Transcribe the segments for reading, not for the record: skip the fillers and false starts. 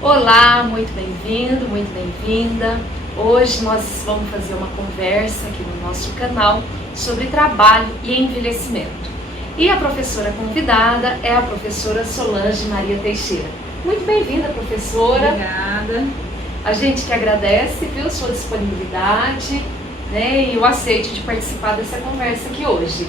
Olá, muito bem-vindo, muito bem-vinda. Hoje nós vamos fazer uma conversa aqui no nosso canal sobre trabalho e envelhecimento. E a professora convidada é a professora Solange Maria Teixeira. Muito bem-vinda, professora. Obrigada. A gente que agradece, viu, sua disponibilidade, né, e o aceite de participar dessa conversa aqui hoje.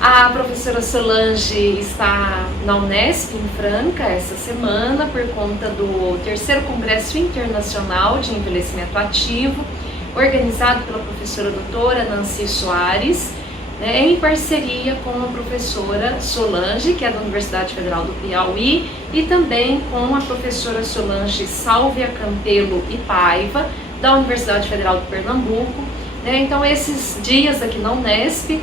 A professora Solange está na Unesp, em Franca, essa semana, por conta do 3º Congresso Internacional de Envelhecimento Ativo, organizado pela professora doutora Nancy Soares, né, em parceria com a professora Solange, que é da Universidade Federal do Piauí, e também com a professora Solange Sálvia Campelo e Paiva, da Universidade Federal de Pernambuco. Então, esses dias aqui na Unesp,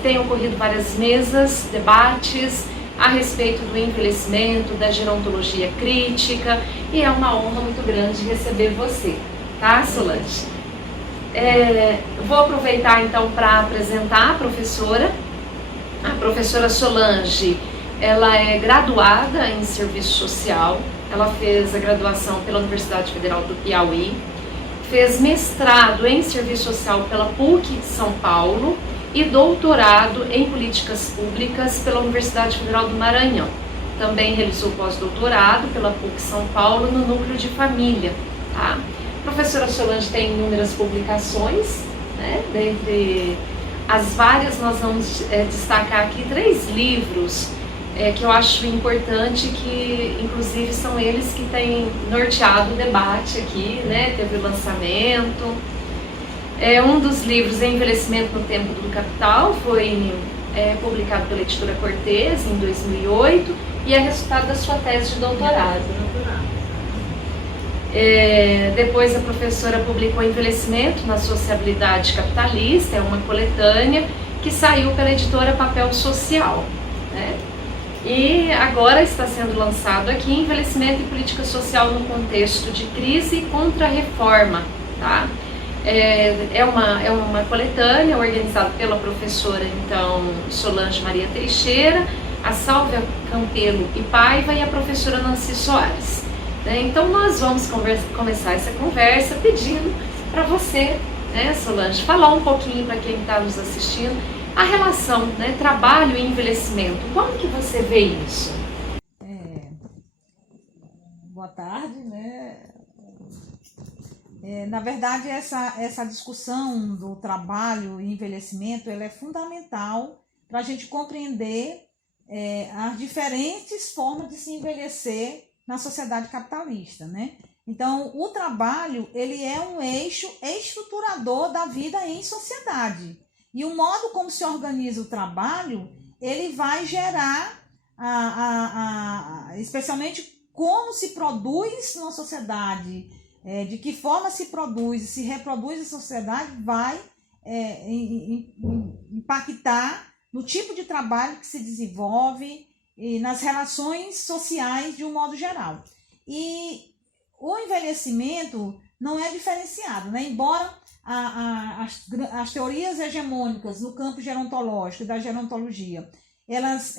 tem ocorrido várias mesas, debates a respeito do envelhecimento, da gerontologia crítica, e é uma honra muito grande receber você, tá, Solange? Vou aproveitar então para apresentar a professora. A professora Solange, ela é graduada em Serviço Social, ela fez a graduação pela Universidade Federal do Piauí, fez mestrado em Serviço Social pela PUC São Paulo e doutorado em Políticas Públicas pela Universidade Federal do Maranhão. Também realizou pós-doutorado pela PUC São Paulo no Núcleo de Família. Tá? A professora Solange tem inúmeras publicações, né? Dentre as várias, nós vamos destacar aqui 3 livros que eu acho importante, que inclusive são eles que têm norteado o debate aqui, né? Teve o lançamento. Um dos livros, Envelhecimento no Tempo do Capital, foi publicado pela editora Cortez em 2008 e é resultado da sua tese de doutorado. Depois a professora publicou Envelhecimento na Sociabilidade Capitalista, é uma coletânea que saiu pela editora Papel Social, né? E agora está sendo lançado aqui Envelhecimento e Política Social no Contexto de Crise e Contra-Reforma. Tá? É uma coletânea organizada pela professora então, Solange Maria Teixeira, a Sálvia Campelo e Paiva e a professora Nancy Soares. Então nós vamos começar essa conversa pedindo para você, né, Solange, falar um pouquinho para quem está nos assistindo a relação, né, trabalho e envelhecimento. Como que você vê isso? Boa tarde, né? Na verdade, essa discussão do trabalho e envelhecimento, ela é fundamental para a gente compreender as diferentes formas de se envelhecer na sociedade capitalista, né? Então, o trabalho, ele é um eixo estruturador da vida em sociedade. E o modo como se organiza o trabalho, ele vai gerar, especialmente como se produz na sociedade, de que forma se produz e se reproduz a sociedade, vai impactar no tipo de trabalho que se desenvolve e nas relações sociais de um modo geral. E o envelhecimento não é diferenciado, né? Embora as teorias hegemônicas no campo gerontológico e da gerontologia, elas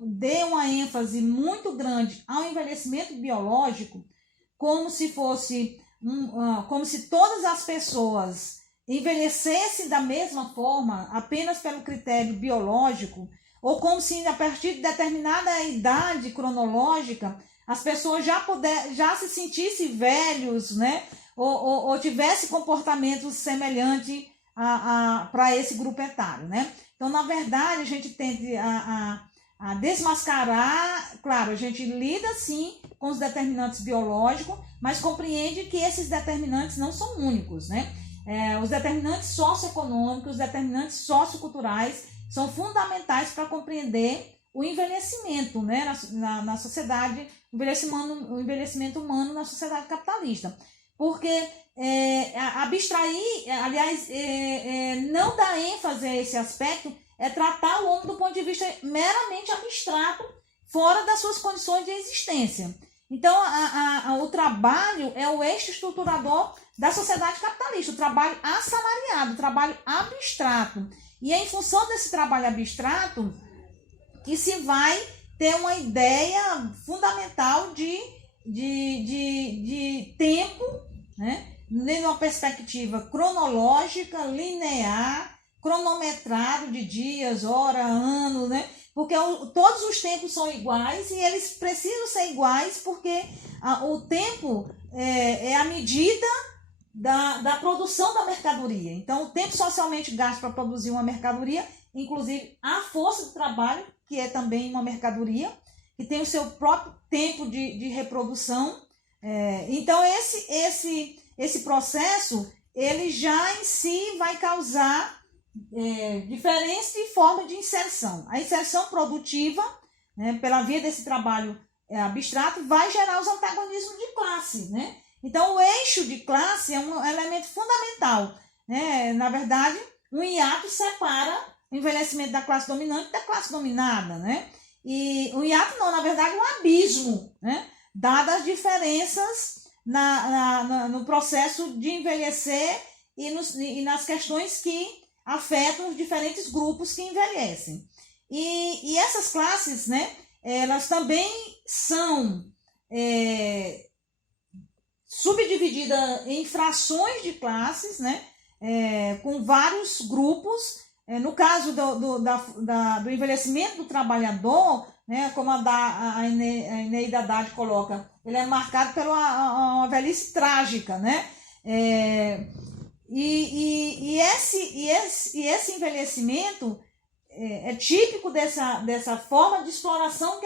dêem uma ênfase muito grande ao envelhecimento biológico, como se todas as pessoas envelhecessem da mesma forma, apenas pelo critério biológico, ou como se a partir de determinada idade cronológica as pessoas já se sentissem velhos, né? Ou tivesse comportamento semelhante para esse grupo etário, né? Então, na verdade, a gente tende a desmascarar. Claro, a gente lida sim com os determinantes biológicos, mas compreende que esses determinantes não são únicos, né? Os determinantes socioeconômicos, os determinantes socioculturais são fundamentais para compreender o envelhecimento, né, na sociedade, o envelhecimento humano na sociedade capitalista. Porque abstrair, aliás, não dar ênfase a esse aspecto é tratar o homem do ponto de vista meramente abstrato, fora das suas condições de existência. Então, trabalho é o eixo estruturador da sociedade capitalista, o trabalho assalariado, o trabalho abstrato. E é em função desse trabalho abstrato que se vai ter uma ideia fundamental de tempo, né? Numa perspectiva cronológica, linear, cronometrado de dias, hora, ano, né? Porque todos os tempos são iguais e eles precisam ser iguais porque o tempo é a medida da produção da mercadoria. Então, o tempo socialmente gasto para produzir uma mercadoria, inclusive a força de trabalho, que é também uma mercadoria, que tem o seu próprio tempo de reprodução. Então, esse processo, ele já em si vai causar diferença de forma de inserção. A inserção produtiva, né, pela via desse trabalho abstrato, vai gerar os antagonismos de classe, né? Então, o eixo de classe é um elemento fundamental, né? Na verdade, um hiato separa o envelhecimento da classe dominante da classe dominada, né? E um hiato não, na verdade, um abismo, né? Dadas as diferenças no processo de envelhecer e nas questões que afetam os diferentes grupos que envelhecem. E essas classes, né, elas também são subdivididas em frações de classes, né, com vários grupos. No caso do envelhecimento do trabalhador, né, como a Eneida Haddad coloca, ele é marcado pela uma velhice trágica, né? E esse envelhecimento é típico dessa forma de exploração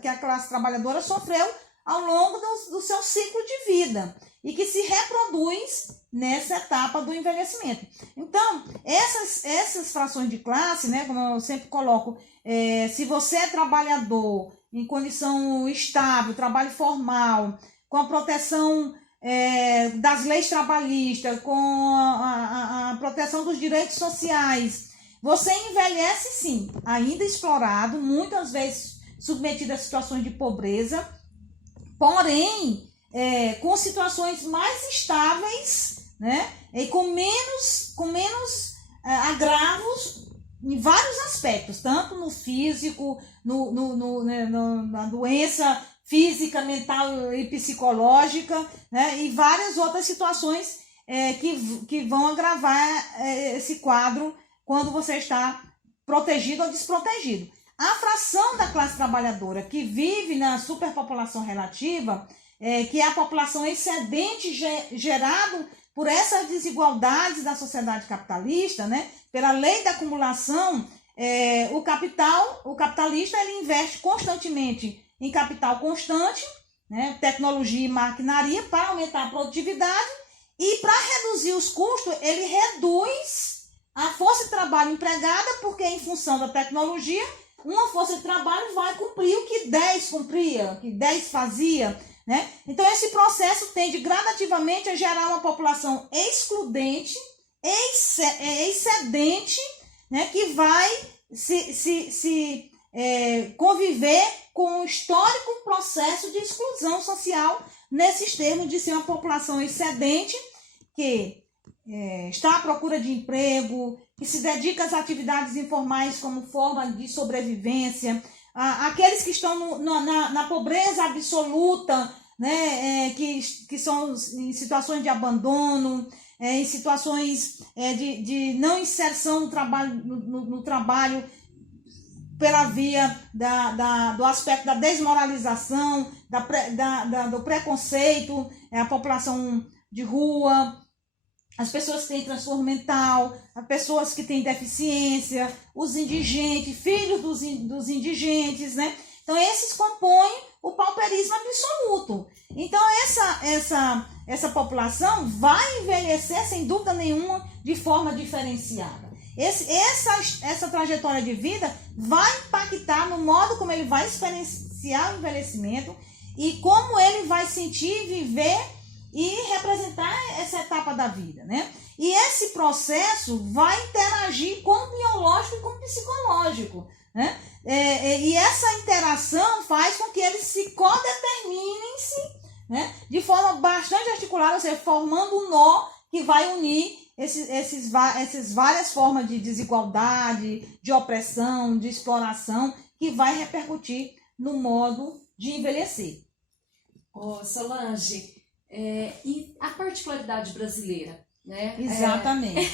que a classe trabalhadora sofreu ao longo do seu ciclo de vida e que se reproduz nessa etapa do envelhecimento. Então, essas frações de classe, né, como eu sempre coloco, se você é trabalhador em condição estável, trabalho formal, com a proteção das leis trabalhistas, com a proteção dos direitos sociais, você envelhece sim, ainda explorado, muitas vezes submetido a situações de pobreza, porém com situações mais estáveis, né, e com menos agravos em vários aspectos, tanto no físico, na doença física, mental e psicológica, né, e várias outras situações que vão agravar esse quadro quando você está protegido ou desprotegido. A fração da classe trabalhadora que vive na superpopulação relativa, que é a população excedente gerado por essas desigualdades da sociedade capitalista, né, pela lei da acumulação, o capitalista ele investe constantemente em capital constante, né, tecnologia e maquinaria para aumentar a produtividade e para reduzir os custos, ele reduz a força de trabalho empregada, porque em função da tecnologia, uma força de trabalho vai cumprir o que 10 cumpria, o que 10 fazia, né? Então, esse processo tende gradativamente a gerar uma população excludente, excedente, né? Que vai conviver com um histórico processo de exclusão social, nesses termos de ser uma população excedente, que está à procura de emprego, que se dedica às atividades informais como forma de sobrevivência, aqueles que estão na pobreza absoluta, né, que são em situações de abandono, em situações de não inserção no trabalho pela via do aspecto da desmoralização, do preconceito, a população de rua, as pessoas que têm transtorno mental, as pessoas que têm deficiência, os indigentes, filhos dos indigentes, né? Então, esses compõem o pauperismo absoluto. Então, essa população vai envelhecer, sem dúvida nenhuma, de forma diferenciada. Essa trajetória de vida vai impactar no modo como ele vai experienciar o envelhecimento e como ele vai sentir, viver e representar essa etapa da vida, né? E esse processo vai interagir com o biológico e com o psicológico, né? E essa interação faz com que eles se codeterminem-se, né? De forma bastante articulada, ou seja, formando um nó que vai unir essas várias formas de desigualdade, de opressão, de exploração, que vai repercutir no modo de envelhecer. Solange, e a particularidade brasileira, né? Exatamente.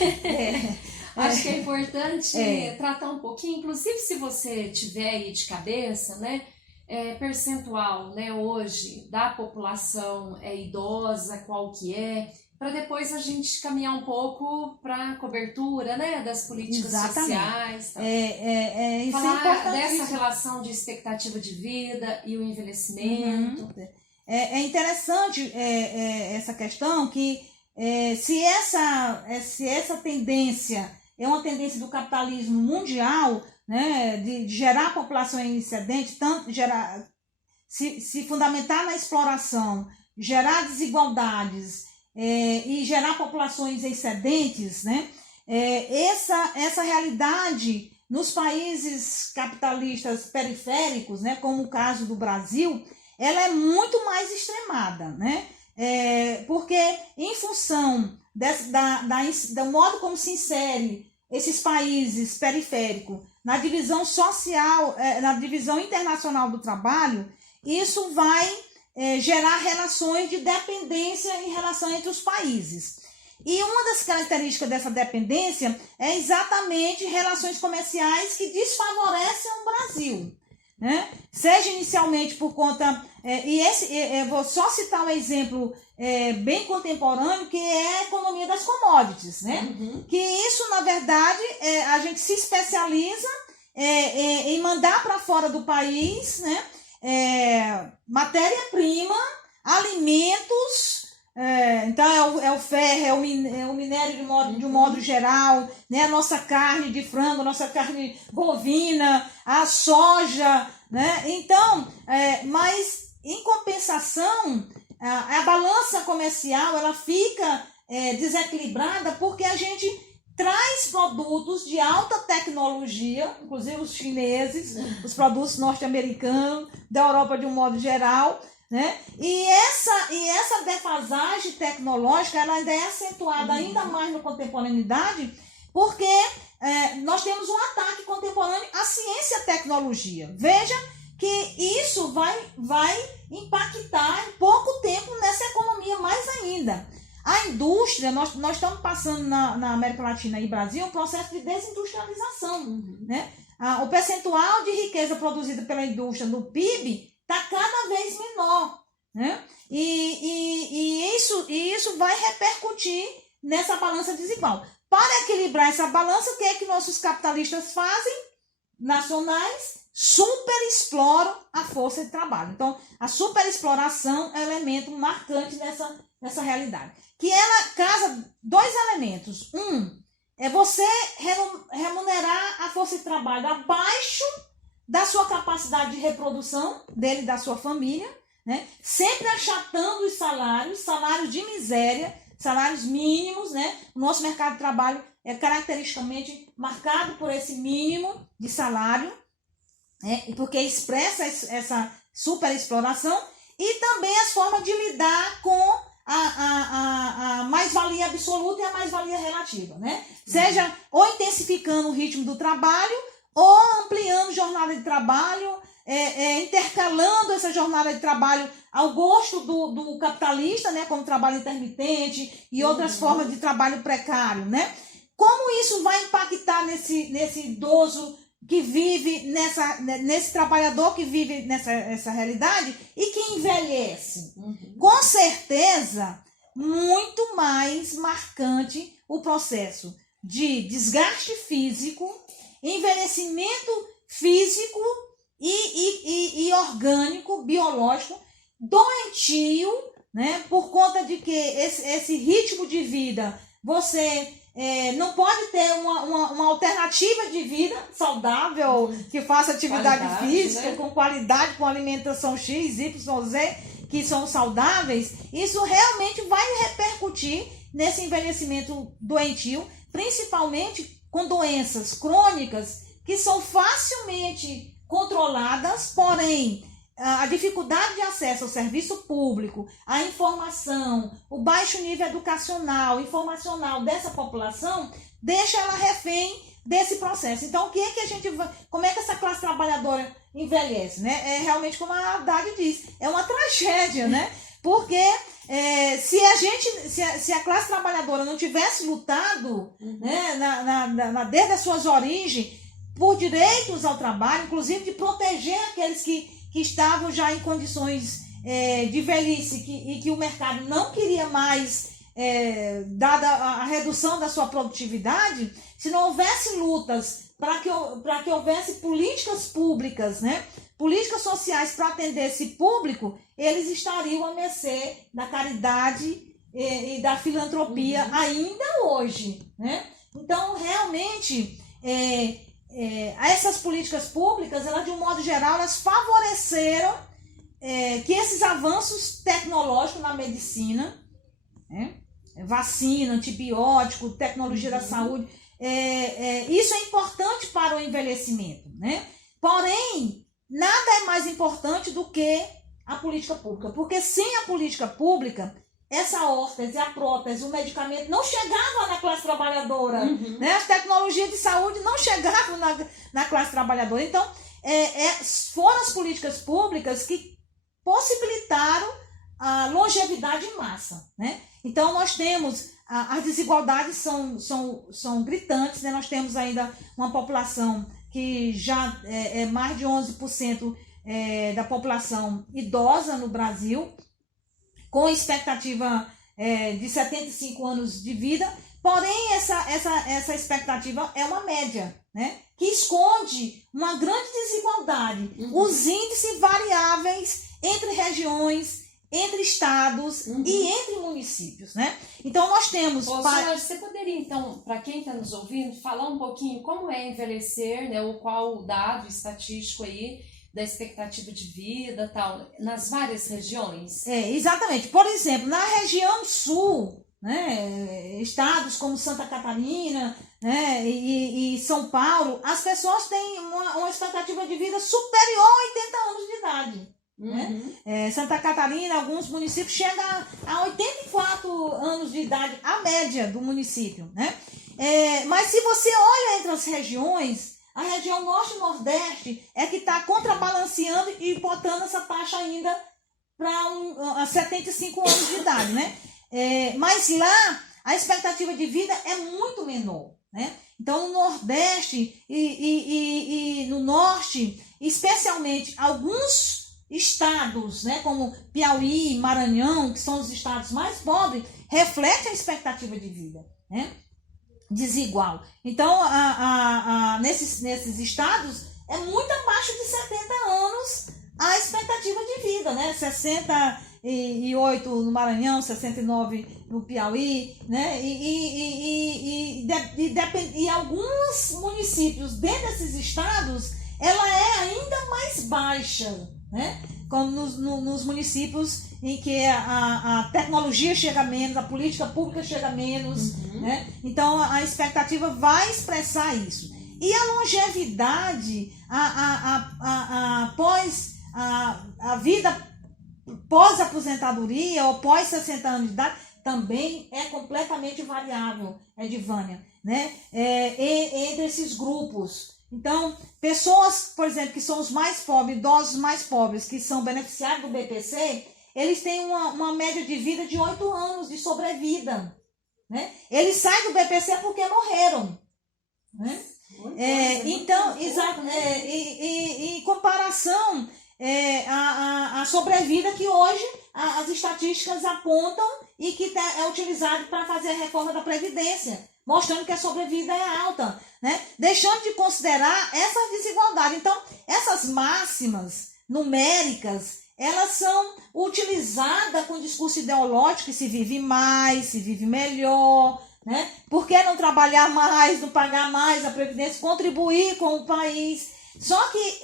Acho que é importante tratar um pouquinho, inclusive se você tiver aí de cabeça, né? Percentual, né, hoje da população idosa, qual que é, para depois a gente caminhar um pouco para a cobertura, né, das políticas sociais. Tal. Isso falar dessa relação de expectativa de vida e o envelhecimento. É interessante essa questão que se essa tendência é uma tendência do capitalismo mundial, né, de gerar população excedente, tanto se fundamentar na exploração, gerar desigualdades e gerar populações excedentes, né, essa realidade nos países capitalistas periféricos, né, como o caso do Brasil, ela é muito mais extremada, né, porque em função do modo como se insere esses países periféricos na divisão social, na divisão internacional do trabalho, isso vai gerar relações de dependência em relação entre os países. E uma das características dessa dependência é exatamente relações comerciais que desfavorecem o Brasil, né? Seja inicialmente por conta, vou só citar um exemplo bem contemporâneo, que é a economia das commodities, né? Que isso, na verdade, a gente se especializa em mandar para fora do país, né? Matéria-prima, alimentos, então é o ferro, é o minério de um modo geral, né? A nossa carne de frango, a nossa carne bovina, a soja, né? Então, mas em compensação, a balança comercial ela fica desequilibrada porque a gente traz produtos de alta tecnologia, inclusive os chineses, os produtos norte-americanos, da Europa de um modo geral, né? E essa defasagem tecnológica ela ainda é acentuada ainda mais na contemporaneidade, porque nós temos um ataque contemporâneo à ciência e à tecnologia. Veja que isso vai impactar em pouco tempo nessa economia mais ainda. A indústria, nós estamos passando na América Latina e Brasil um processo de desindustrialização, né? O percentual de riqueza produzida pela indústria no PIB está cada vez menor, né? E isso vai repercutir nessa balança desigual. Para equilibrar essa balança, o que é que nossos capitalistas fazem? Nacionais superexploram a força de trabalho. Então, a superexploração é um elemento marcante nessa realidade. Que ela casa dois elementos. É você remunerar a força de trabalho abaixo da sua capacidade de reprodução, dele e da sua família, né? Sempre achatando os salários de miséria, salários mínimos, né? O nosso mercado de trabalho é caracteristicamente marcado por esse mínimo de salário, né? Porque expressa essa superexploração e também as formas de lidar com a mais-valia absoluta e a mais-valia relativa, né? Seja ou intensificando o ritmo do trabalho ou ampliando jornada de trabalho, intercalando essa jornada de trabalho ao gosto do capitalista, né? Como trabalho intermitente e outras formas de trabalho precário, né? Como isso vai impactar nesse idoso que vive nesse trabalhador que vive nessa realidade e que envelhece? Com certeza, muito mais marcante o processo de desgaste físico, envelhecimento físico e orgânico, biológico, doentio, né? Por conta de que esse ritmo de vida, você não pode ter uma alternativa de vida saudável, que faça atividade física, né? Com qualidade, com alimentação X, Y, Z, que são saudáveis. Isso realmente vai repercutir nesse envelhecimento doentio, principalmente com doenças crônicas que são facilmente controladas, porém a dificuldade de acesso ao serviço público, a informação, o baixo nível educacional, informacional dessa população, deixa ela refém desse processo. Então, como é que essa classe trabalhadora envelhece, né? É realmente como a Haddad diz, é uma tragédia, né? Porque se a classe trabalhadora não tivesse lutado, né, desde as suas origens, por direitos ao trabalho, inclusive de proteger aqueles que estavam já em condições de velhice e que o mercado não queria mais, dada a redução da sua produtividade, se não houvesse lutas para que houvesse políticas públicas, né, políticas sociais para atender esse público, eles estariam à mercê da caridade e da filantropia ainda hoje, né? Então, realmente, essas políticas públicas, elas, de um modo geral, elas favoreceram que esses avanços tecnológicos na medicina, né? Vacina, antibiótico, tecnologia da saúde, isso é importante para o envelhecimento, né? Porém, nada é mais importante do que a política pública, porque sem a política pública, essa órtese, a prótese, o medicamento não chegava na classe trabalhadora, né? As tecnologias de saúde não chegavam na classe trabalhadora. Então, foram as políticas públicas que possibilitaram a longevidade em massa, né? Então, nós temos, as desigualdades são gritantes, né? Nós temos ainda uma população que já é mais de 11% da população idosa no Brasil, com expectativa de 75 anos de vida, porém essa expectativa é uma média, né, que esconde uma grande desigualdade, os índices variáveis entre regiões, entre estados e entre municípios, né? Então nós temos... Senhora, você poderia, então, para quem está nos ouvindo, falar um pouquinho como é envelhecer, né, ou qual o dado estatístico aí da expectativa de vida, tal, nas várias regiões? Exatamente. Por exemplo, na região sul, né, estados como Santa Catarina, né, e São Paulo, as pessoas têm uma expectativa de vida superior a 80 anos de idade. Né? Santa Catarina, alguns municípios chegam a 84 anos de idade, a média do município, né? Mas se você olha entre as regiões, a região norte e nordeste é que está contrabalanceando e botando essa taxa ainda para 75 anos de idade, né? Mas lá a expectativa de vida é muito menor, né? Então no nordeste e no norte, especialmente alguns estados, né, como Piauí e Maranhão, que são os estados mais pobres, refletem a expectativa de vida, né, desigual. Então, nesses estados, é muito abaixo de 70 anos a expectativa de vida, né, 68 no Maranhão, 69 no Piauí, né, e alguns municípios dentro desses estados, ela é ainda mais baixa, né? Como nos municípios em que a tecnologia chega menos, a política pública chega menos, né? Então a expectativa vai expressar isso. E a longevidade, a vida pós-aposentadoria ou pós 60 anos de idade também é completamente variável, Edivânia, né? Entre esses grupos. Então, pessoas, por exemplo, que são os mais pobres, idosos mais pobres, que são beneficiários do BPC, eles têm uma média de vida de 8 anos de sobrevida, né? Eles saem do BPC porque morreram, né? Então, em comparação a sobrevida que hoje as estatísticas apontam e que é utilizado para fazer a reforma da Previdência, mostrando que a sobrevida é alta, né? Deixando de considerar essa desigualdade. Então, essas máximas numéricas, elas são utilizadas com discurso ideológico, que se vive mais, se vive melhor, né? Por que não trabalhar mais, não pagar mais a Previdência, contribuir com o país? Só que,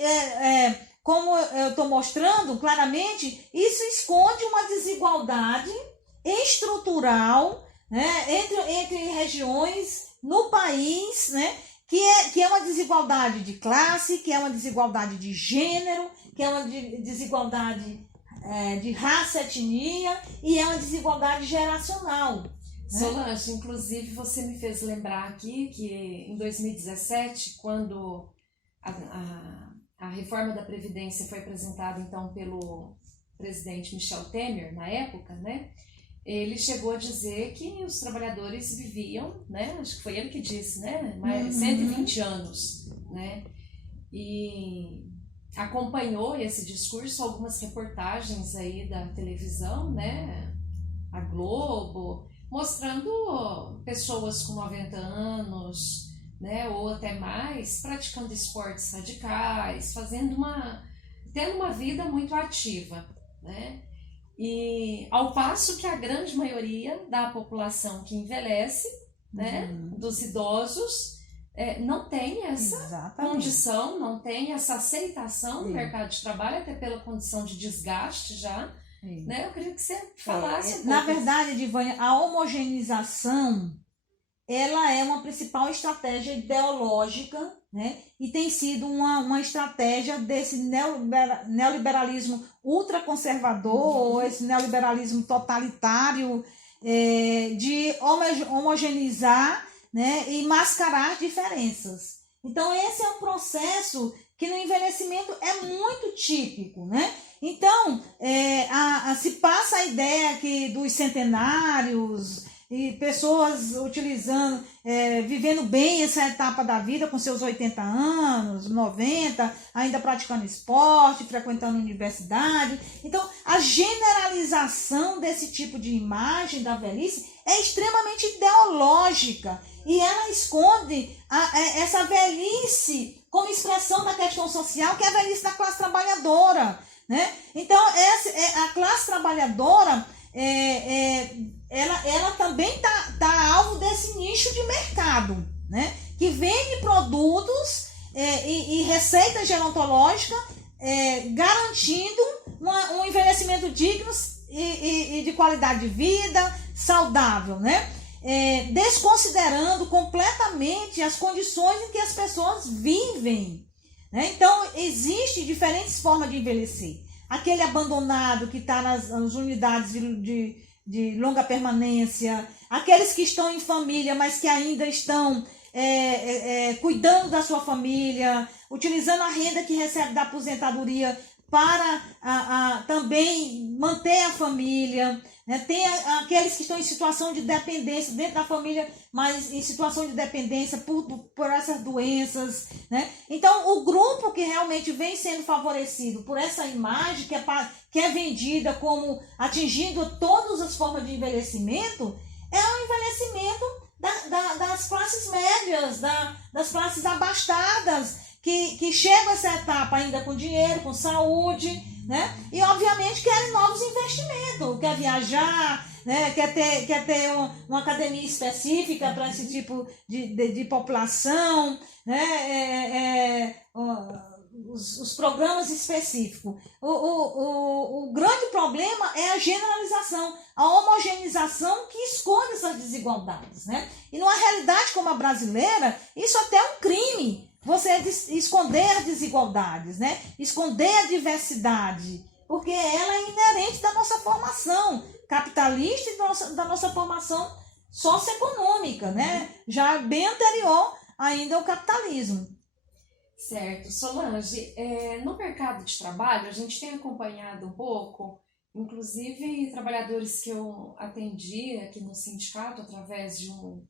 como eu estou mostrando claramente, isso esconde uma desigualdade estrutural, né, entre regiões no país, né, que é uma desigualdade de classe, que é uma desigualdade de gênero, que é uma desigualdade de raça, etnia, e é uma desigualdade geracional. Né? Solange, inclusive você me fez lembrar aqui que em 2017, quando a reforma da Previdência foi apresentada então pelo presidente Michel Temer, na época, né? Ele chegou a dizer que os trabalhadores viviam, né? Acho que foi ele que disse, né? 120 anos, né? E acompanhou esse discurso algumas reportagens aí da televisão, né? A Globo, mostrando pessoas com 90 anos, né? Ou até mais, praticando esportes radicais, tendo uma vida muito ativa, né? E ao passo que a grande maioria da população que envelhece, né, dos idosos, não tem essa condição, não tem essa aceitação no mercado de trabalho, até pela condição de desgaste já. Né? Eu queria que você falasse um pouco. Na verdade, Divânia, a homogeneização ela é uma principal estratégia ideológica, né? E tem sido uma estratégia desse neoliberalismo ultraconservador, ou esse neoliberalismo totalitário, de homogeneizar, né? E mascarar diferenças. Então, esse é um processo que no envelhecimento é muito típico, né? Então, se passa a ideia que dos centenários e pessoas utilizando, vivendo bem essa etapa da vida com seus 80 anos, 90, ainda praticando esporte, frequentando universidade. Então, a generalização desse tipo de imagem da velhice é extremamente ideológica e ela esconde essa velhice como expressão da questão social, que é a velhice da classe trabalhadora, né? Então, a classe trabalhadora ela também tá alvo desse nicho de mercado, né? Que vende produtos e receita gerontológica, garantindo um envelhecimento digno e de qualidade de vida, saudável, né? Desconsiderando completamente as condições em que as pessoas vivem, né? Então, existem diferentes formas de envelhecer. Aquele abandonado que está nas unidades de longa permanência, aqueles que estão em família, mas que ainda estão cuidando da sua família, utilizando a renda que recebe da aposentadoria para também manter a família, né? Tem aqueles que estão em situação de dependência dentro da família, mas em situação de dependência por essas doenças, né? Então, o grupo que realmente vem sendo favorecido por essa imagem que é vendida como atingindo todas as formas de envelhecimento, é o envelhecimento das classes médias, das classes abastadas, que chegam a essa etapa ainda com dinheiro, com saúde, né? E obviamente querem novos investimentos, quer viajar, né? Quer ter uma academia específica para esse tipo de população, né? Os programas específicos. O grande problema é a generalização, a homogeneização que esconde essas desigualdades, né? E numa realidade como a brasileira, isso até é um crime. Você esconder as desigualdades, né? Esconder a diversidade, porque ela é inerente da nossa formação capitalista e da nossa formação socioeconômica, né? Já bem anterior ainda ao capitalismo. Certo. Solange, no mercado de trabalho, a gente tem acompanhado um pouco, inclusive trabalhadores que eu atendi aqui no sindicato através de um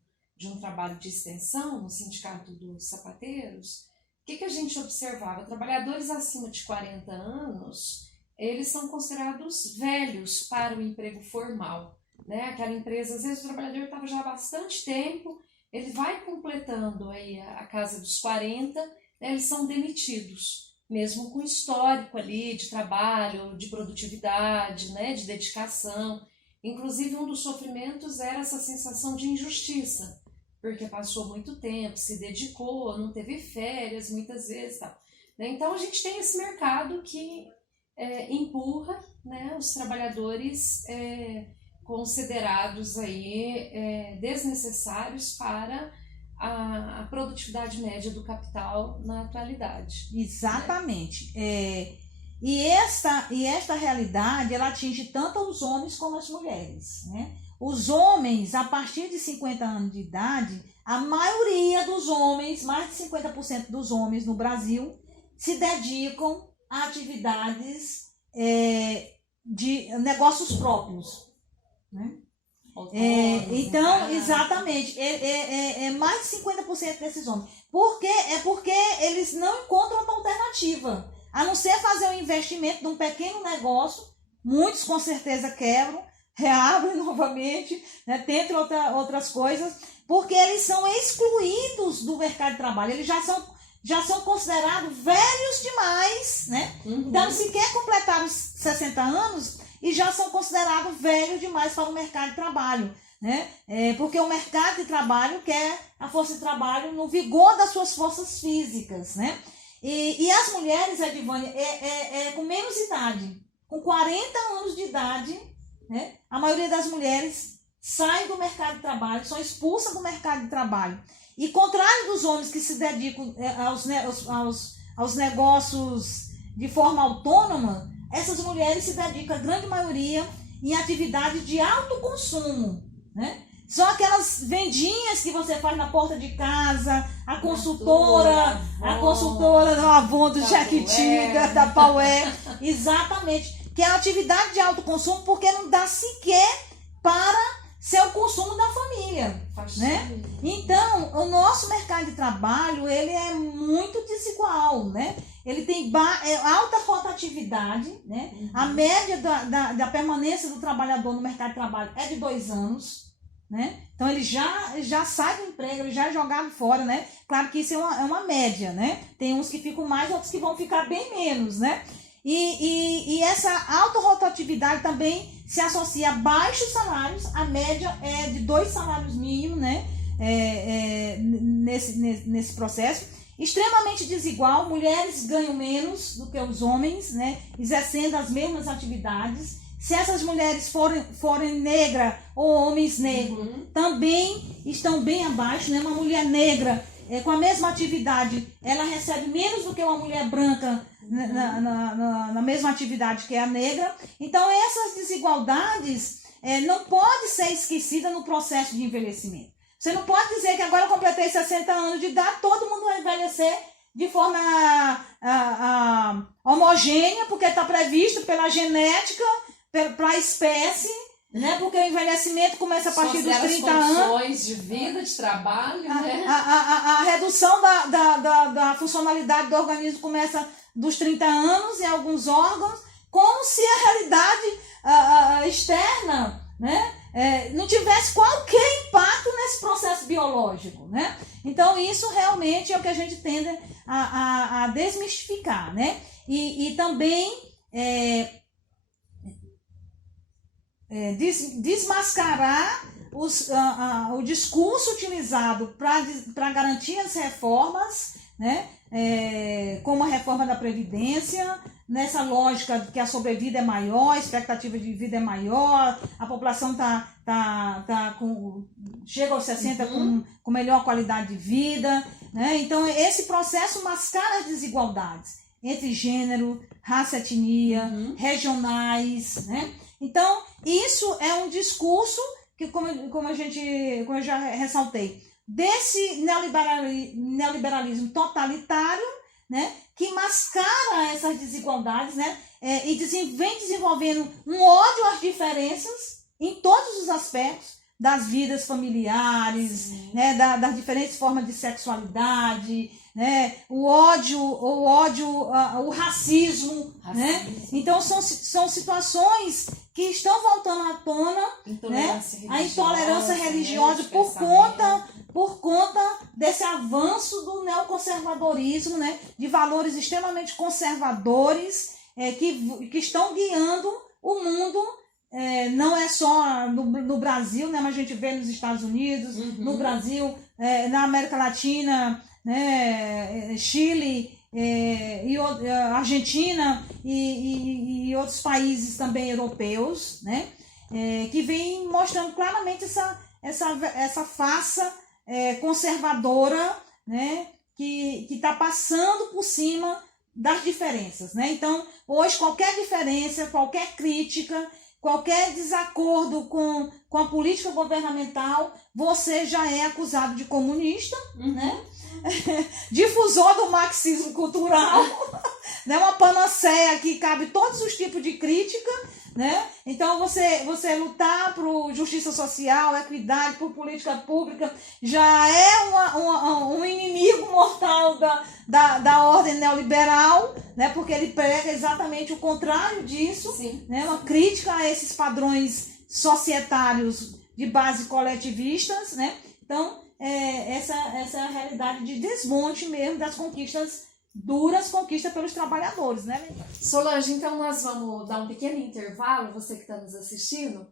trabalho de extensão no Sindicato dos Sapateiros. O que a gente observava? Trabalhadores acima de 40 anos, eles são considerados velhos para o emprego formal, né? Aquela empresa, às vezes o trabalhador estava já há bastante tempo, ele vai completando aí a casa dos 40, né? Eles são demitidos, mesmo com histórico ali de trabalho, de produtividade, né? De dedicação. Inclusive, um dos sofrimentos era essa sensação de injustiça, porque passou muito tempo, se dedicou, não teve férias muitas vezes, tal. Então a gente tem esse mercado que empurra, né, os trabalhadores considerados aí desnecessários para a produtividade média do capital na atualidade. Exatamente. E esta realidade, ela atinge tanto os homens como as mulheres, né? Os homens, a partir de 50 anos de idade, a maioria dos homens, mais de 50% dos homens no Brasil, se dedicam a atividades de negócios próprios, né? Então, exatamente, mais de 50% desses homens. Porque eles não encontram outra alternativa, a não ser fazer um investimento de um pequeno negócio. Muitos com certeza quebram, reabrem novamente, né, dentre outras coisas, porque eles são excluídos do mercado de trabalho, eles já são considerados velhos demais, né? Então, sequer completaram os 60 anos e já são considerados velhos demais para o mercado de trabalho, né? Porque o mercado de trabalho quer a força de trabalho no vigor das suas forças físicas, né? E as mulheres, Edivânia, com menos idade, com 40 anos de idade, né? A maioria das mulheres sai do mercado de trabalho, são expulsas do mercado de trabalho. E contrário dos homens que se dedicam aos negócios de forma autônoma, essas mulheres se dedicam, a grande maioria, em atividades de alto consumo, né? São aquelas vendinhas que você faz na porta de casa, a consultora do Avon, do Jequiti, da Paué, exatamente, que é a atividade de alto consumo, porque não dá sequer para ser o consumo da família, né? Então, o nosso mercado de trabalho, ele é muito desigual, né? Ele tem alta rotatividade, né? A média da permanência do trabalhador no mercado de trabalho é de 2 anos, né? Então, ele já sai do emprego, ele já é jogado fora, né? Claro que isso é uma média, né? Tem uns que ficam mais, outros que vão ficar bem menos, né? E essa alta rotatividade também se associa a baixos salários, a média é de 2 salários mínimos, né? Nesse processo. Extremamente desigual, mulheres ganham menos do que os homens, né? Exercendo as mesmas atividades. Se essas mulheres forem negras ou homens negros, também estão bem abaixo, né? Uma mulher negra com a mesma atividade, ela recebe menos do que uma mulher branca na mesma atividade que é a negra. Então, essas desigualdades não podem ser esquecidas no processo de envelhecimento. Você não pode dizer que agora eu completei 60 anos de idade, todo mundo vai envelhecer de forma homogênea, porque está previsto pela genética, para a espécie, né? Porque o envelhecimento começa a partir dos 30 anos. As condições de vida, de trabalho, né? A redução da funcionalidade do organismo começa dos 30 anos em alguns órgãos, como se a realidade externa, né, não tivesse qualquer impacto nesse processo biológico, né? Então, isso realmente é o que a gente tende a desmistificar, né? E também desmascarar o discurso utilizado para garantir as reformas, né? Como a reforma da Previdência, nessa lógica de que a sobrevida é maior, a expectativa de vida é maior, a população chega aos 60 com melhor qualidade de vida, né? Então, esse processo mascara as desigualdades entre gênero, raça, etnia, regionais, né? Então, isso é um discurso que, como eu já ressaltei, desse neoliberalismo totalitário, né, que mascara essas desigualdades, né, e vem desenvolvendo um ódio às diferenças em todos os aspectos das vidas familiares, né, das diferentes formas de sexualidade, né, o ódio, o racismo, né? Então são situações que estão voltando à tona, né? A intolerância religiosa, né, por conta desse avanço do neoconservadorismo, né? De valores extremamente conservadores que estão guiando o mundo. Não é só no Brasil, né? Mas a gente vê nos Estados Unidos, no Brasil, na América Latina, né? Chile, Argentina e outros países também europeus, né? Que vem mostrando claramente essa farsa conservadora, né, que está passando por cima das diferenças, né? Então, hoje, qualquer diferença, qualquer crítica, qualquer desacordo com a política governamental, você já é acusado de comunista, né? Difusor do marxismo cultural, né? Uma panaceia que cabe todos os tipos de crítica, né? Então, você lutar por justiça social, equidade, por política pública, já é um inimigo mortal da ordem neoliberal, né? Porque ele prega exatamente o contrário disso, né? Uma crítica a esses padrões societários de base coletivistas, né? Então, essa é a realidade de desmonte mesmo das conquistas, duras conquistas pelos trabalhadores, né? Solange, então nós vamos dar um pequeno intervalo, você que está nos assistindo,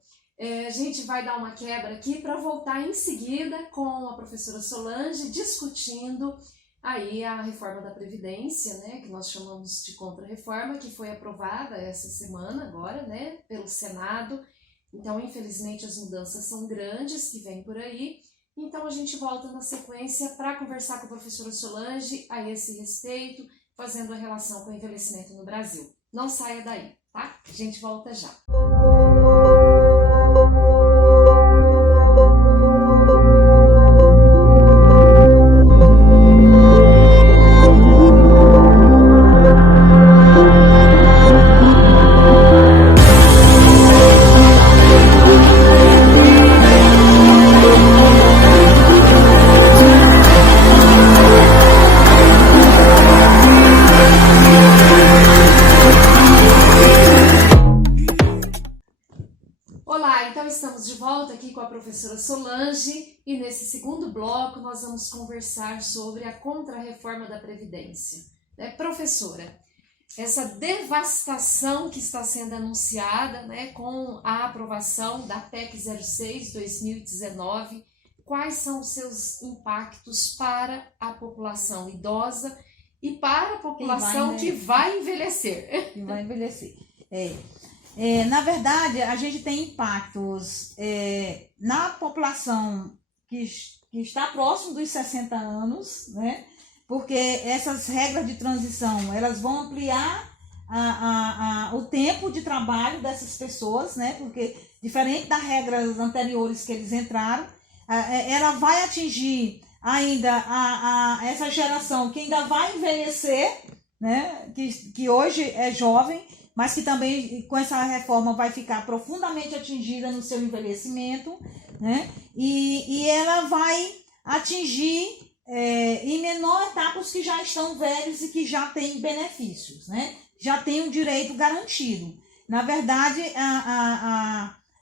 a gente vai dar uma quebra aqui para voltar em seguida com a professora Solange discutindo aí a reforma da Previdência, né, que nós chamamos de contra-reforma, que foi aprovada essa semana agora, né, pelo Senado. Então, infelizmente, as mudanças são grandes que vêm por aí. Então, a gente volta na sequência para conversar com a professora Solange a esse respeito, fazendo a relação com o envelhecimento no Brasil. Não saia daí, tá? A gente volta já. Estamos de volta aqui com a professora Solange e nesse segundo bloco nós vamos conversar sobre a contra-reforma da Previdência. Professora, essa devastação que está sendo anunciada, né, com a aprovação da PEC 06/2019, quais são os seus impactos para a população idosa e para a população que vai envelhecer? Que vai envelhecer. Na verdade, a gente tem impactos na população que está próximo dos 60 anos, né? Porque essas regras de transição, elas vão ampliar o tempo de trabalho dessas pessoas, né? Porque, diferente das regras anteriores que eles entraram, ela vai atingir ainda essa geração que ainda vai envelhecer, né? Que hoje é jovem, mas que também com essa reforma vai ficar profundamente atingida no seu envelhecimento, né? E ela vai atingir em menor etapa os que já estão velhos e que já têm benefícios, né? Já têm um direito garantido. Na verdade,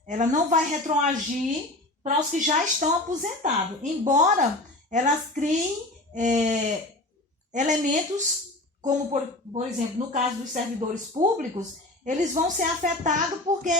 ela não vai retroagir para os que já estão aposentados, embora elas criem elementos como, por exemplo, no caso dos servidores públicos, eles vão ser afetados porque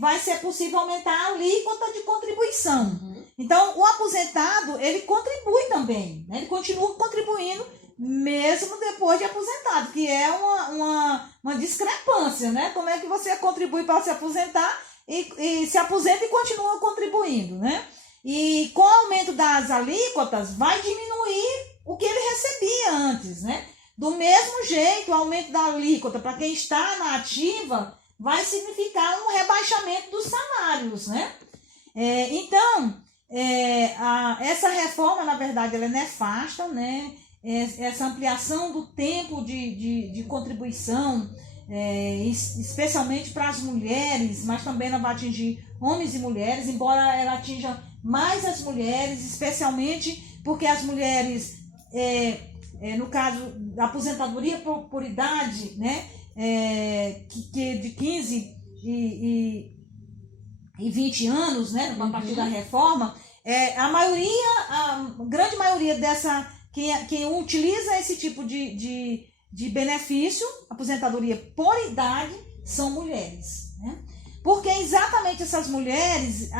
vai ser possível aumentar a alíquota de contribuição. Uhum. Então, o aposentado, ele contribui também, né? Ele continua contribuindo mesmo depois de aposentado, que é uma discrepância, né? Como é que você contribui para se aposentar e se aposenta e continua contribuindo, né? E com o aumento das alíquotas, vai diminuir o que ele recebia antes, né? Do mesmo jeito, o aumento da alíquota para quem está na ativa vai significar um rebaixamento dos salários, né? Então, essa reforma, na verdade, ela é nefasta, né? Essa ampliação do tempo de contribuição, especialmente para as mulheres, mas também ela vai atingir homens e mulheres, embora ela atinja mais as mulheres, especialmente porque as mulheres... no caso da aposentadoria por idade, né, que de 15 e 20 anos, né, a partir da reforma, a grande maioria quem utiliza esse tipo de benefício, aposentadoria por idade, são mulheres, né? Porque exatamente essas mulheres,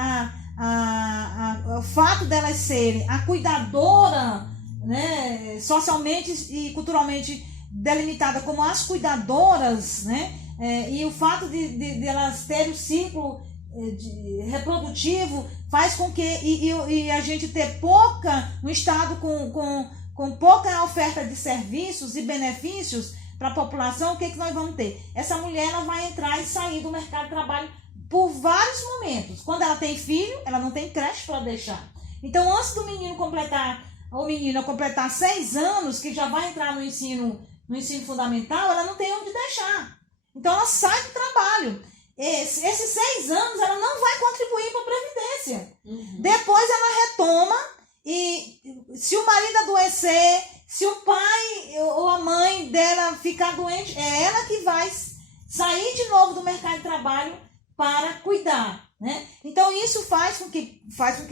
o fato delas serem a cuidadora, né, socialmente e culturalmente delimitada como as cuidadoras, né, e o fato de elas terem o ciclo reprodutivo faz com que e a gente ter um estado com pouca oferta de serviços e benefícios para a população. O que nós vamos ter? Essa mulher ela vai entrar e sair do mercado de trabalho por vários momentos. Quando ela tem filho, ela não tem creche para deixar. Então, antes do menino completar, ou menina completar 6 anos, que já vai entrar no ensino fundamental, ela não tem onde deixar. Então, ela sai do trabalho. Esses 6 anos, ela não vai contribuir para a Previdência. Depois, ela retoma, e se o marido adoecer, se o pai ou a mãe dela ficar doente, é ela que vai sair de novo do mercado de trabalho para cuidar, né? Então, isso faz com que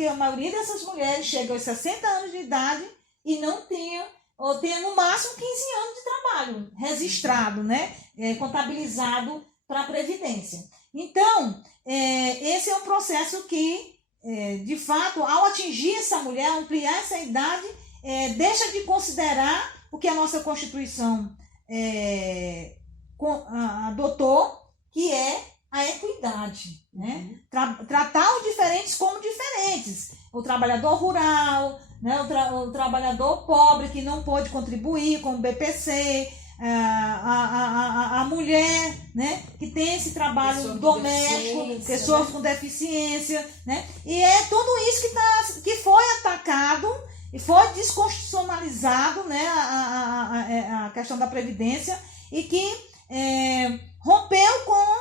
a maioria dessas mulheres chegue aos 60 anos de idade e não tenha, ou tenha no máximo 15 anos de trabalho registrado, né? Contabilizado para a Previdência. Então, esse é um processo que, de fato, ao atingir essa mulher, ampliar essa idade, deixa de considerar o que a nossa Constituição adotou, que é a equidade, né? Tratar os diferentes como diferentes. O trabalhador rural, né? O trabalhador pobre que não pôde contribuir com o BPC, a mulher, né? Que tem esse trabalho doméstico, pessoas com deficiência, né? E é tudo isso que foi atacado e foi desconstitucionalizado, né? A questão da Previdência, e que rompeu com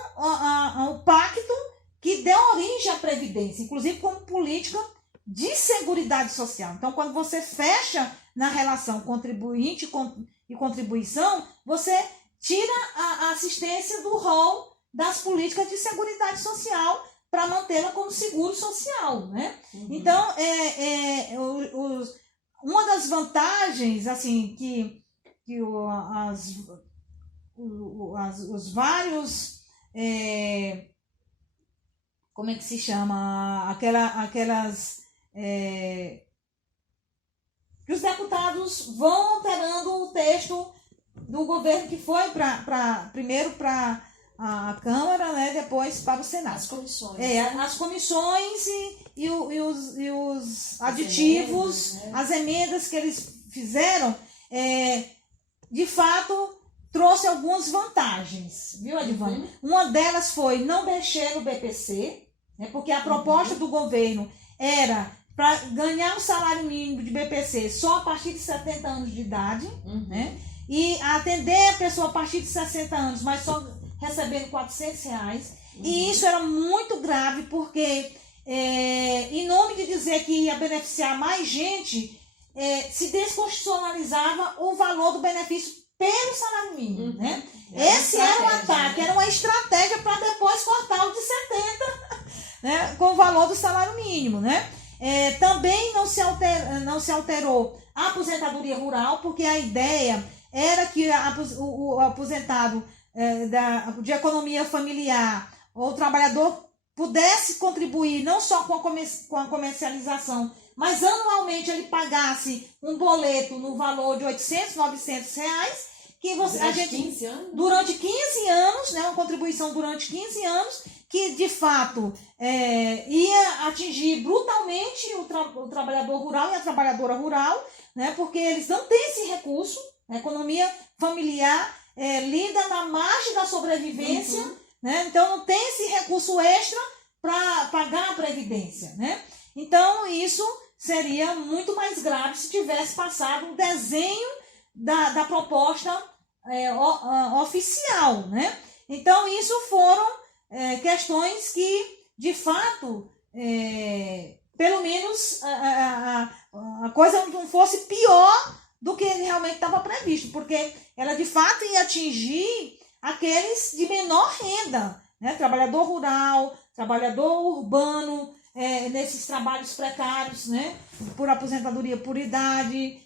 o pacto que deu origem à Previdência, inclusive como política de seguridade social. Então, quando você fecha na relação contribuinte e contribuição, você tira a assistência do rol das políticas de seguridade social para mantê-la como seguro social, né? Então, uma das vantagens, assim, que os vários, como é que se chama, aquelas que os deputados vão alterando o texto do governo, que foi primeiro para a Câmara, né, depois para o Senado. As comissões. As comissões e os aditivos, emendas, né? As emendas que eles fizeram, de fato, trouxe algumas vantagens, viu, Adivane? Uma delas foi não mexer no BPC, né, porque a proposta do governo era para ganhar um salário mínimo de BPC só a partir de 70 anos de idade, né, e atender a pessoa a partir de 60 anos, mas só recebendo R$400. E isso era muito grave, porque, em nome de dizer que ia beneficiar mais gente, se desconstitucionalizava o valor do benefício pelo salário mínimo, né? Esse era um ataque, era uma estratégia para depois cortar o de 70, né, com o valor do salário mínimo, né? Também não se alterou a aposentadoria rural, porque a ideia era que o aposentado de economia familiar ou o trabalhador pudesse contribuir não só com a comercialização, mas anualmente ele pagasse um boleto no valor de R$800, R$900, que durante 15 anos, né, uma contribuição durante 15 anos, que de fato ia atingir brutalmente o trabalhador rural e a trabalhadora rural, né, porque eles não têm esse recurso. A economia familiar lida na margem da sobrevivência, né, então não tem esse recurso extra para pagar a Previdência, né? Então isso seria muito mais grave se tivesse passado um desenho da proposta oficial, né? Então, isso foram questões que, de fato, pelo menos a coisa não fosse pior do que realmente estava previsto, porque ela, de fato, ia atingir aqueles de menor renda, né? Trabalhador rural, trabalhador urbano, nesses trabalhos precários, né? Por aposentadoria por idade,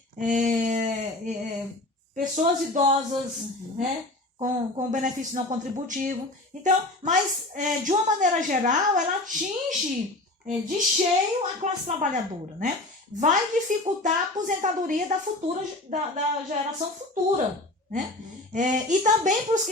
pessoas idosas, né? Com benefício não contributivo. Então, mas de uma maneira geral, ela atinge de cheio a classe trabalhadora, né? Vai dificultar a aposentadoria da geração futura, né? E também para os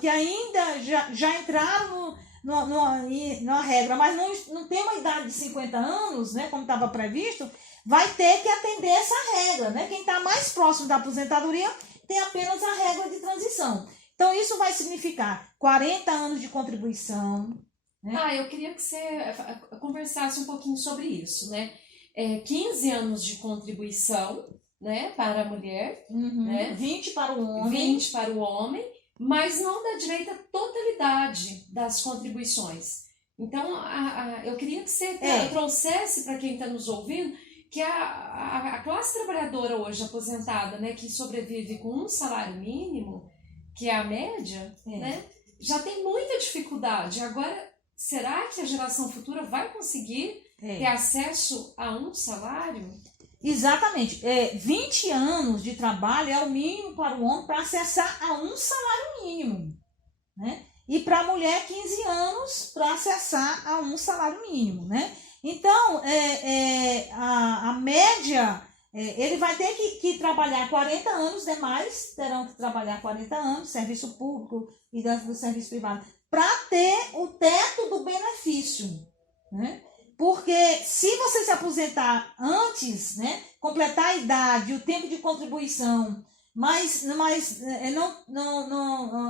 que ainda já entraram numa regra, mas não tem uma idade de 50 anos, né, como estava previsto, vai ter que atender essa regra, né? Quem está mais próximo da aposentadoria tem apenas a regra de transição. Então, isso vai significar 40 anos de contribuição. Né? Eu queria que você conversasse um pouquinho sobre isso, né? 15 anos de contribuição, né, para a mulher, né? 20 para o homem. 20 para o homem, mas não dá direito à totalidade das contribuições. Então, eu queria que você trouxesse para quem está nos ouvindo que a classe trabalhadora hoje aposentada, né, que sobrevive com um salário mínimo, que é a média, né, já tem muita dificuldade. Agora, será que a geração futura vai conseguir ter acesso a um salário? Exatamente. 20 anos de trabalho é o mínimo para o homem para acessar a um salário mínimo. Né? E para a mulher, 15 anos para acessar a um salário mínimo. Né? Então, a média, ele vai ter que trabalhar 40 anos, demais terão que trabalhar 40 anos, serviço público e do serviço privado, para ter o teto do benefício. Né? Porque se você se aposentar antes, né, completar a idade, o tempo de contribuição, mas não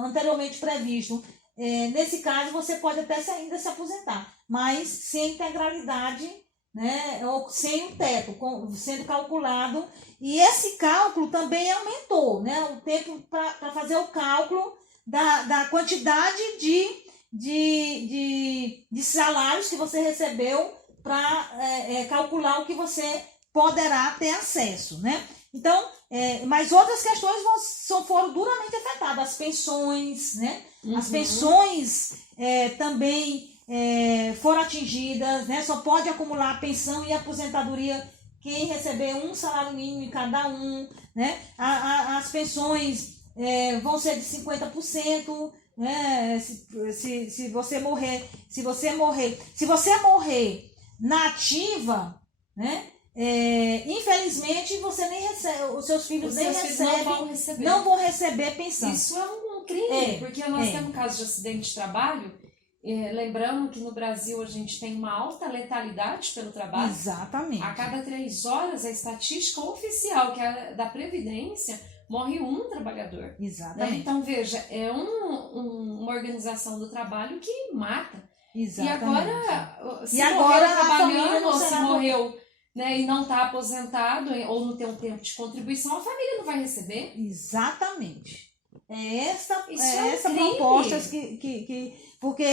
anteriormente previsto, nesse caso você pode até ainda se aposentar, mas sem integralidade, né, ou sem o teto, sendo calculado. E esse cálculo também aumentou, né, o tempo para fazer o cálculo da quantidade de salários que você recebeu para calcular o que você poderá ter acesso, né? Então, mas outras questões foram duramente afetadas. As pensões, né? As pensões também foram atingidas, né? Só pode acumular pensão e aposentadoria quem receber um salário mínimo em cada um, né? As pensões vão ser de 50%, né? Se você morrer na ativa, né? Infelizmente você nem recebe, os seus filhos não vão receber pensão. Isso é um crime, porque nós temos um caso de acidente de trabalho. Lembrando que no Brasil a gente tem uma alta letalidade pelo trabalho. Exatamente. A cada 3 horas, a estatística oficial, que é da Previdência, morre um trabalhador. Exatamente. Né? Então, veja, é uma organização do trabalho que mata. Exatamente. E agora, se morreu trabalhando ou se morreu, né, e não está aposentado ou não tem um tempo de contribuição, a família não vai receber. Exatamente. Essa crime. proposta porque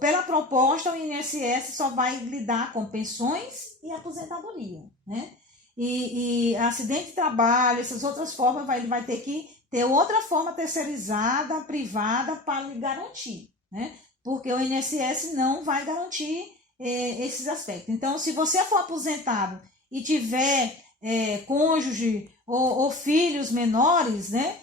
pela proposta o INSS só vai lidar com pensões e aposentadoria, né? E acidente de trabalho, essas outras formas, ele vai ter que ter outra forma terceirizada, privada, para lhe garantir, né? Porque o INSS não vai garantir esses aspectos. Então, se você for aposentado e tiver cônjuge ou filhos menores, né?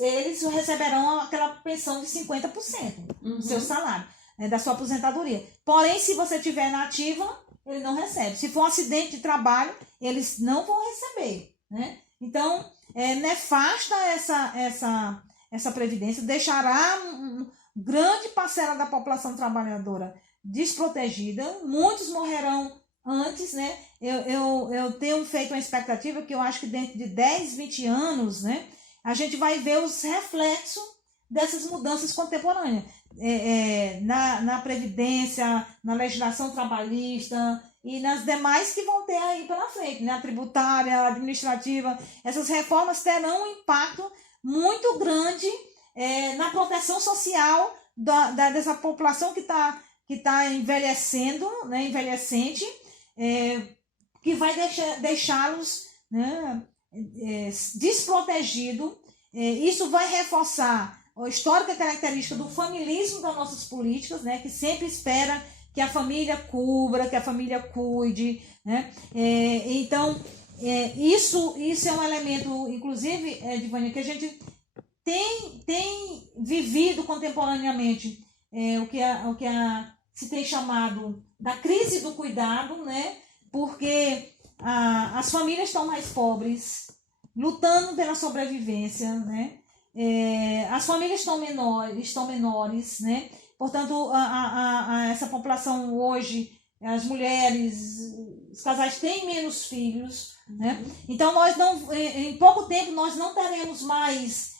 Eles receberão aquela pensão de 50% do seu salário, da sua aposentadoria. Porém, se você tiver na ativa, ele não recebe. Se for um acidente de trabalho, eles não vão receber, né? Então, nefasta essa previdência, deixará grande parcela da população trabalhadora desprotegida, muitos morrerão antes, né? Eu tenho feito uma expectativa que eu acho que dentro de 10, 20 anos, né, a gente vai ver os reflexos dessas mudanças contemporâneas na Previdência, na legislação trabalhista e nas demais que vão ter aí pela frente, né? A tributária, a administrativa. Essas reformas terão um impacto muito grande na proteção social dessa população que tá envelhecendo, né, envelhecente, que vai deixá-los, né, desprotegidos. Isso vai reforçar a histórica característica do familismo das nossas políticas, né, que sempre espera que a família cubra, que a família cuide, né? Então, isso é um elemento, inclusive, Divânia, que a gente tem vivido contemporaneamente, o que se tem chamado da crise do cuidado, né? Porque as famílias estão mais pobres, lutando pela sobrevivência, né? As famílias estão menores, né? portanto, essa população hoje, as mulheres, os casais têm menos filhos, né? Então, nós não, em pouco tempo, nós não teremos mais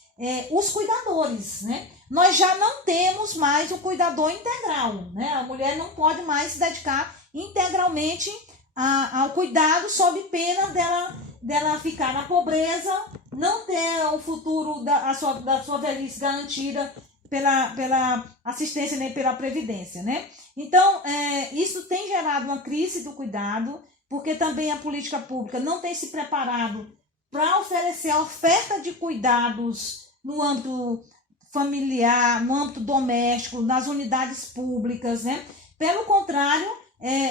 os cuidadores, né? Nós já não temos mais o cuidador integral, né? A mulher não pode mais se dedicar integralmente ao cuidado, sob pena dela ficar na pobreza, não ter o futuro da sua velhice garantida pela assistência, nem pela previdência, né? Então, isso tem gerado uma crise do cuidado, porque também a política pública não tem se preparado para oferecer a oferta de cuidados no âmbito familiar, no âmbito doméstico, nas unidades públicas, né? Pelo contrário,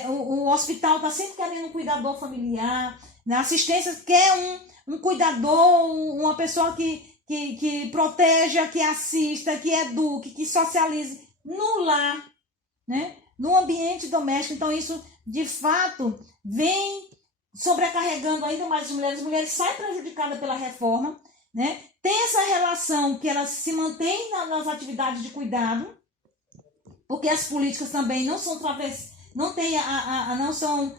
o hospital está sempre querendo um cuidador familiar, né? A assistência quer um cuidador, uma pessoa que proteja, que assista, que eduque, que socialize no lar, né? No ambiente doméstico. Então, isso, de fato, vem sobrecarregando ainda mais as mulheres. As mulheres saem prejudicadas pela reforma, né? Tem essa relação que elas se mantêm nas atividades de cuidado, porque as políticas também não são não tem não são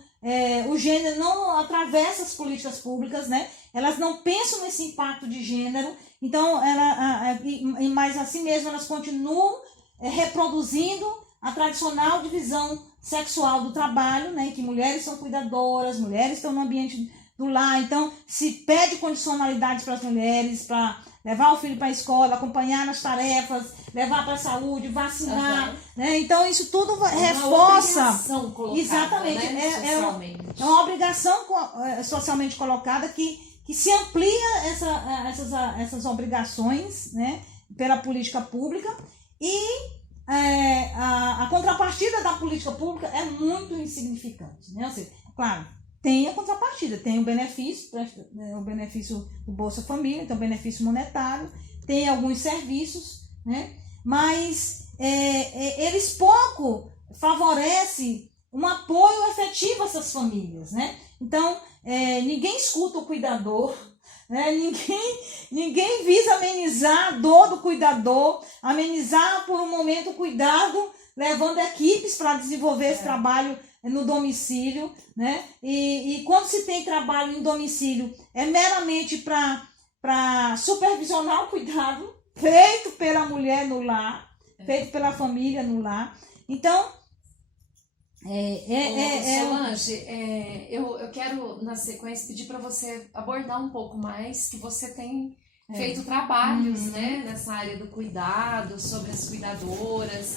o gênero não atravessa as políticas públicas, né? Elas não pensam nesse impacto de gênero, então mas assim mesmo elas continuam reproduzindo a tradicional divisão sexual do trabalho, né? Que mulheres são cuidadoras, mulheres estão no ambiente do lar, então se pede condicionalidades para as mulheres, para levar o filho para a escola, acompanhar nas tarefas, levar para a saúde, vacinar, né? Então isso tudo reforça. Colocada, exatamente, né? É uma obrigação socialmente colocada que se amplia essas obrigações, né? Pela política pública, e a contrapartida da política pública é muito insignificante, né? Ou seja, claro, tem a contrapartida, tem o benefício do Bolsa Família, então o benefício monetário, tem alguns serviços, né? Mas eles pouco favorecem um apoio efetivo a essas famílias, né? Então, ninguém escuta o cuidador, né? Ninguém visa amenizar a dor do cuidador, amenizar por um momento o cuidado, levando equipes para desenvolver esse trabalho no domicílio, né? E quando se tem trabalho em domicílio, é meramente para supervisionar o cuidado feito pela mulher no lar, feito pela família no lar. Então, Solange, eu quero, na sequência, pedir para você abordar um pouco mais, que você tem feito trabalhos, né, nessa área do cuidado, sobre as cuidadoras.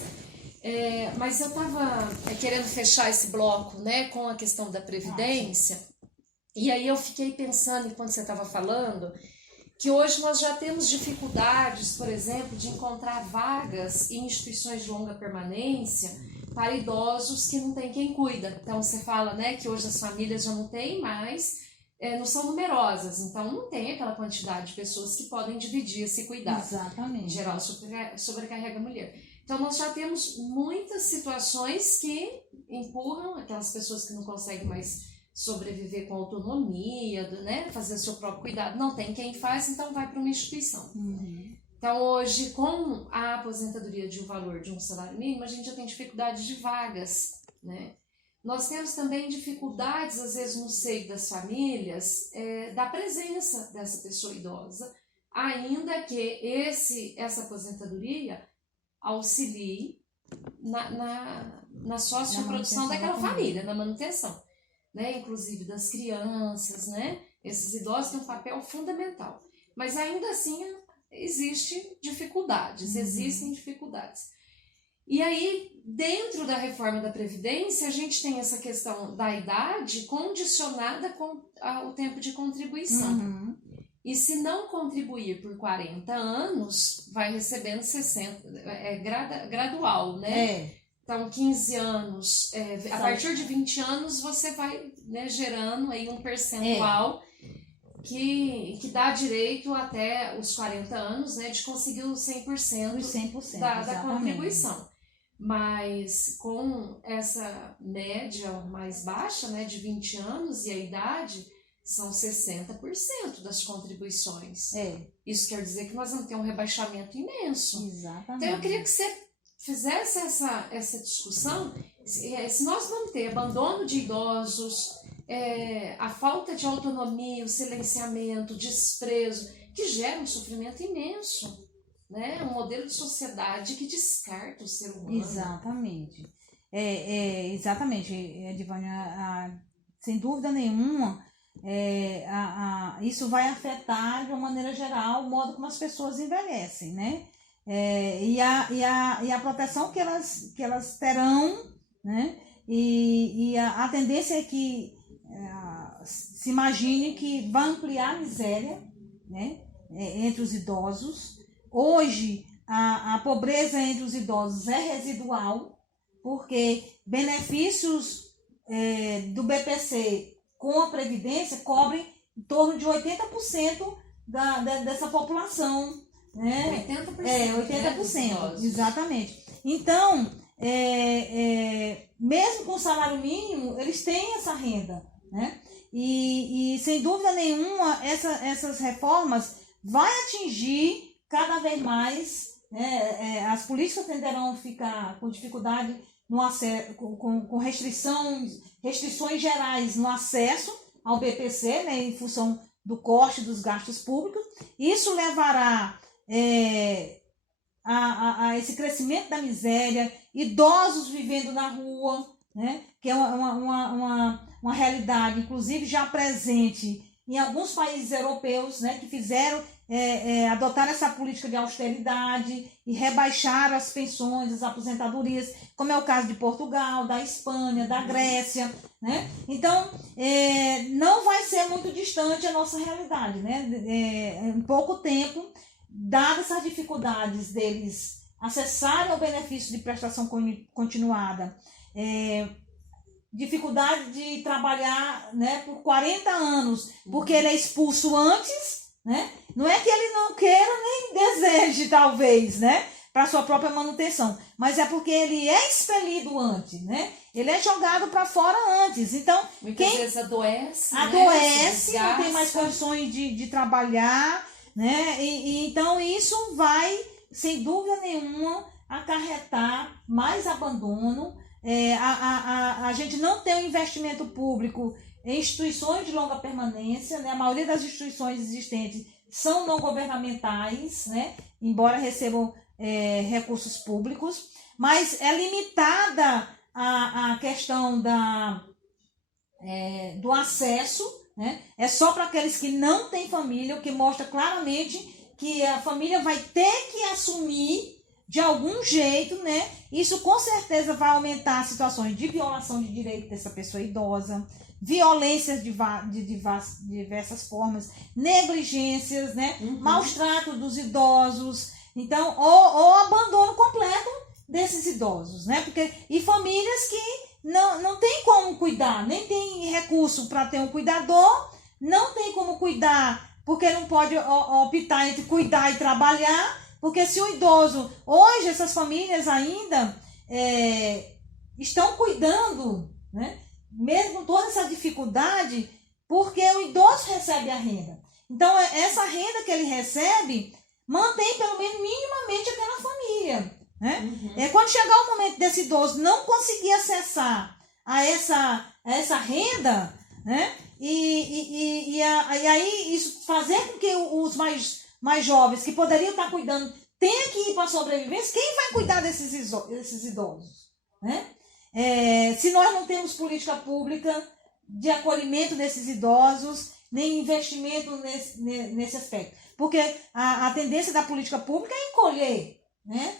Mas eu estava querendo fechar esse bloco, né, com a questão da Previdência, e aí eu fiquei pensando, enquanto você estava falando, que hoje nós já temos dificuldades, por exemplo, de encontrar vagas em instituições de longa permanência para idosos que não tem quem cuida. Então você fala, né, que hoje as famílias já não têm mais, não são numerosas, então não tem aquela quantidade de pessoas que podem dividir esse cuidado. Exatamente. Em geral, sobrecarrega a mulher. Então, nós já temos muitas situações que empurram aquelas pessoas que não conseguem mais sobreviver com autonomia, né? Fazer o seu próprio cuidado. Não tem quem faz, então vai para uma instituição. Então, hoje, com a aposentadoria de um valor de um salário mínimo, a gente já tem dificuldade de vagas, né? Nós temos também dificuldades, às vezes, no seio das famílias, da presença dessa pessoa idosa, ainda que essa aposentadoria auxilie na socioprodução daquela família, na manutenção, né? Inclusive das crianças, né? Esses idosos têm um papel fundamental. Mas ainda assim existem dificuldades. E aí, dentro da reforma da Previdência, a gente tem essa questão da idade condicionada com o tempo de contribuição. E se não contribuir por 40 anos, vai recebendo 60, gradual, né? Então, 15 anos, a partir de 20 anos, você vai, né, gerando aí um percentual que dá direito até os 40 anos, né, de conseguir os 100%, da contribuição. Mas com essa média mais baixa, né, de 20 anos e a idade, são 60% das contribuições. Isso quer dizer que nós vamos ter um rebaixamento imenso. Exatamente. Então eu queria que você fizesse essa discussão, se nós vamos ter abandono de idosos, a falta de autonomia, o silenciamento, o desprezo, que gera um sofrimento imenso, né? Um modelo de sociedade que descarta o ser humano. Exatamente. Exatamente, Edivânia, sem dúvida nenhuma, isso vai afetar de uma maneira geral o modo como as pessoas envelhecem, né? E a proteção que elas terão, né? E a tendência é que se imagine que vai ampliar a miséria, né? Entre os idosos. Hoje, a pobreza entre os idosos é residual, porque benefícios do BPC com a Previdência cobrem em torno de 80% dessa população. Né? 80%. Exatamente. Então, mesmo com o salário mínimo, eles têm essa renda. Né? E sem dúvida nenhuma, essas reformas vão atingir cada vez mais, as políticas tenderão a ficar com dificuldade no acesso, com restrições gerais no acesso ao BPC, né, em função do corte dos gastos públicos. Isso levará a esse crescimento da miséria, idosos vivendo na rua, né, que é uma realidade, inclusive já presente em alguns países europeus, né, que fizeram adotar essa política de austeridade e rebaixar as pensões, as aposentadorias, como é o caso de Portugal, da Espanha, da Grécia, né? Então, não vai ser muito distante a nossa realidade, né? Em pouco tempo, dadas essas dificuldades deles acessarem o benefício de prestação continuada, dificuldade de trabalhar, né, por 40 anos, porque ele é expulso antes, né? Não é que ele não queira nem deseje, talvez, né, para sua própria manutenção, mas é porque ele é expelido antes, né? Ele é jogado para fora antes. Então, muitas vezes adoece, não tem mais condições de trabalhar, né? E então isso vai, sem dúvida nenhuma, acarretar mais abandono. A gente não tem um investimento público em instituições de longa permanência, né? A maioria das instituições existentes são não governamentais, né? Embora recebam recursos públicos, mas é limitada a questão do acesso, né? É só para aqueles que não têm família, o que mostra claramente que a família vai ter que assumir de algum jeito, né? Isso com certeza vai aumentar situações de violação de direito dessa pessoa idosa, violências de diversas formas, negligências, né? Maus tratos dos idosos, então, ou abandono completo desses idosos, né? E famílias que não tem como cuidar, nem tem recurso para ter um cuidador, não tem como cuidar, porque não pode optar entre cuidar e trabalhar, porque se o idoso, hoje essas famílias ainda estão cuidando, né? Mesmo com toda essa dificuldade, porque o idoso recebe a renda. Então, essa renda que ele recebe mantém pelo menos minimamente aquela família. Né? Quando chegar o momento desse idoso não conseguir acessar a essa renda, né? E aí isso fazer com que os mais jovens que poderiam estar cuidando tenham que ir para a sobrevivência, quem vai cuidar desses idosos? Né? Se nós não temos política pública de acolhimento desses idosos, nem investimento nesse aspecto. Porque a tendência da política pública é encolher, né?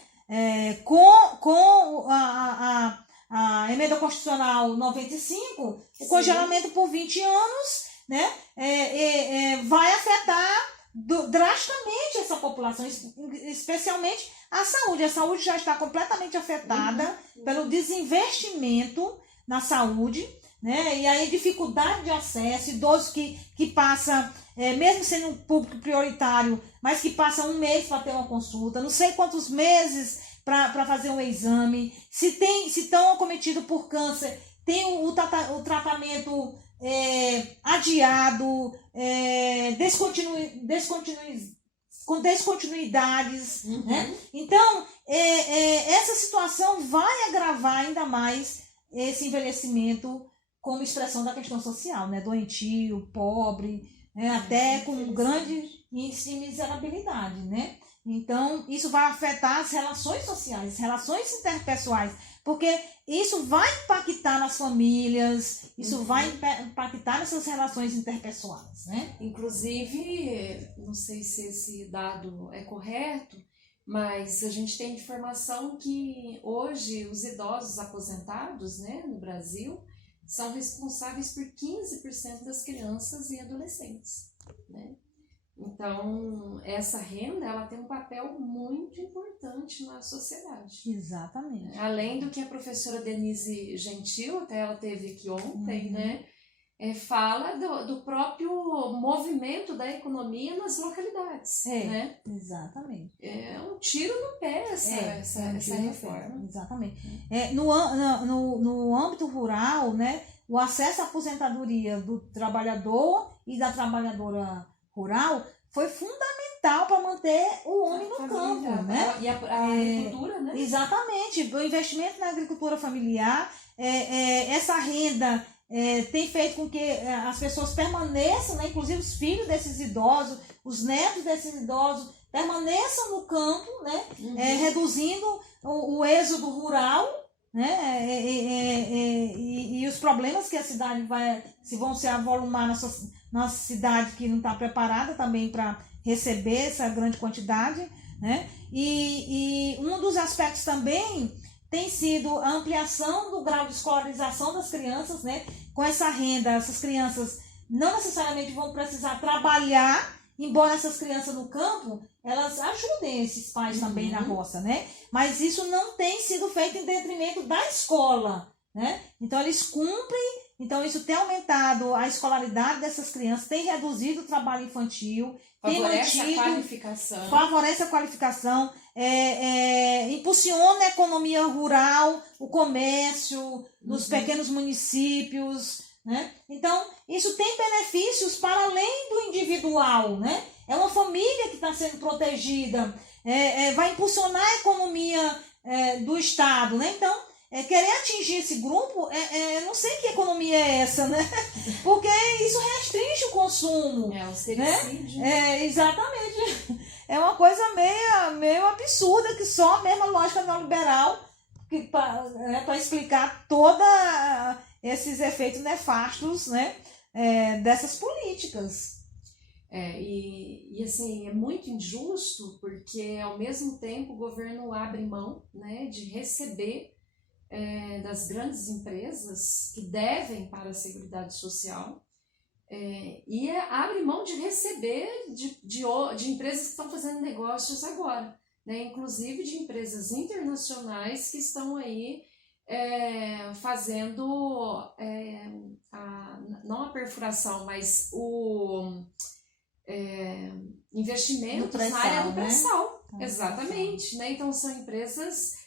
Com a emenda constitucional 95, o congelamento por 20 anos, né? Vai afetar drasticamente essa população, especialmente a saúde. A saúde já está completamente afetada pelo desinvestimento na saúde, né? E aí dificuldade de acesso, idosos que passam, mesmo sendo um público prioritário, mas que passam um mês para ter uma consulta, não sei quantos meses para fazer um exame, se estão acometidos por câncer, tem o tratamento com descontinuidades, né? Então, essa situação vai agravar ainda mais esse envelhecimento como expressão da questão social, né? Doentio, pobre, né? Até com um grande índice de miserabilidade, né? Então, isso vai afetar as relações sociais, as relações interpessoais, porque isso vai impactar nas famílias, isso vai impactar nessas relações interpessoais, né? Inclusive, não sei se esse dado é correto, mas a gente tem informação que hoje os idosos aposentados, né, no Brasil são responsáveis por 15% das crianças e adolescentes, né? Então, essa renda, ela tem um papel muito importante na sociedade. Exatamente. Além do que a professora Denise Gentil, até ela teve aqui ontem, né, fala do próprio movimento da economia nas localidades, né? Exatamente. É um tiro no pé essa reforma. Exatamente. No âmbito rural, né, o acesso à aposentadoria do trabalhador e da trabalhadora rural foi fundamental para manter o homem no campo, né? E a agricultura, né? Exatamente. O investimento na agricultura familiar, essa renda tem feito com que as pessoas permaneçam, né? Inclusive os filhos desses idosos, os netos desses idosos, permaneçam no campo, né? Reduzindo o êxodo rural, né? E os problemas que a cidade vão se avolumar na cidade que não está preparada também para receber essa grande quantidade, né? E um dos aspectos também tem sido a ampliação do grau de escolarização das crianças, né? Com essa renda, essas crianças não necessariamente vão precisar trabalhar, embora essas crianças no campo, elas ajudem esses pais também na roça, né? Mas isso não tem sido feito em detrimento da escola, né? Então eles cumprem, então isso tem aumentado a escolaridade dessas crianças, tem reduzido o trabalho infantil, favorece a qualificação, impulsiona a economia rural, o comércio nos pequenos municípios, né? Então, isso tem benefícios para além do individual, né? É uma família que está sendo protegida, vai impulsionar a economia do Estado, né? Então, querer atingir esse grupo, não sei que economia é essa, né? Porque isso restringe o consumo. O sericídio. Né? Exatamente. É uma coisa meio absurda, que só a mesma lógica neoliberal para explicar todos esses efeitos nefastos, né? Dessas políticas. E assim, é muito injusto, porque ao mesmo tempo o governo abre mão, né, de receber das grandes empresas que devem para a Seguridade Social, e abre mão de receber de empresas que estão fazendo negócios agora, né, inclusive de empresas internacionais que estão aí fazendo não a perfuração, mas o investimento na área do pré-sal, né? Exatamente, né? Então são empresas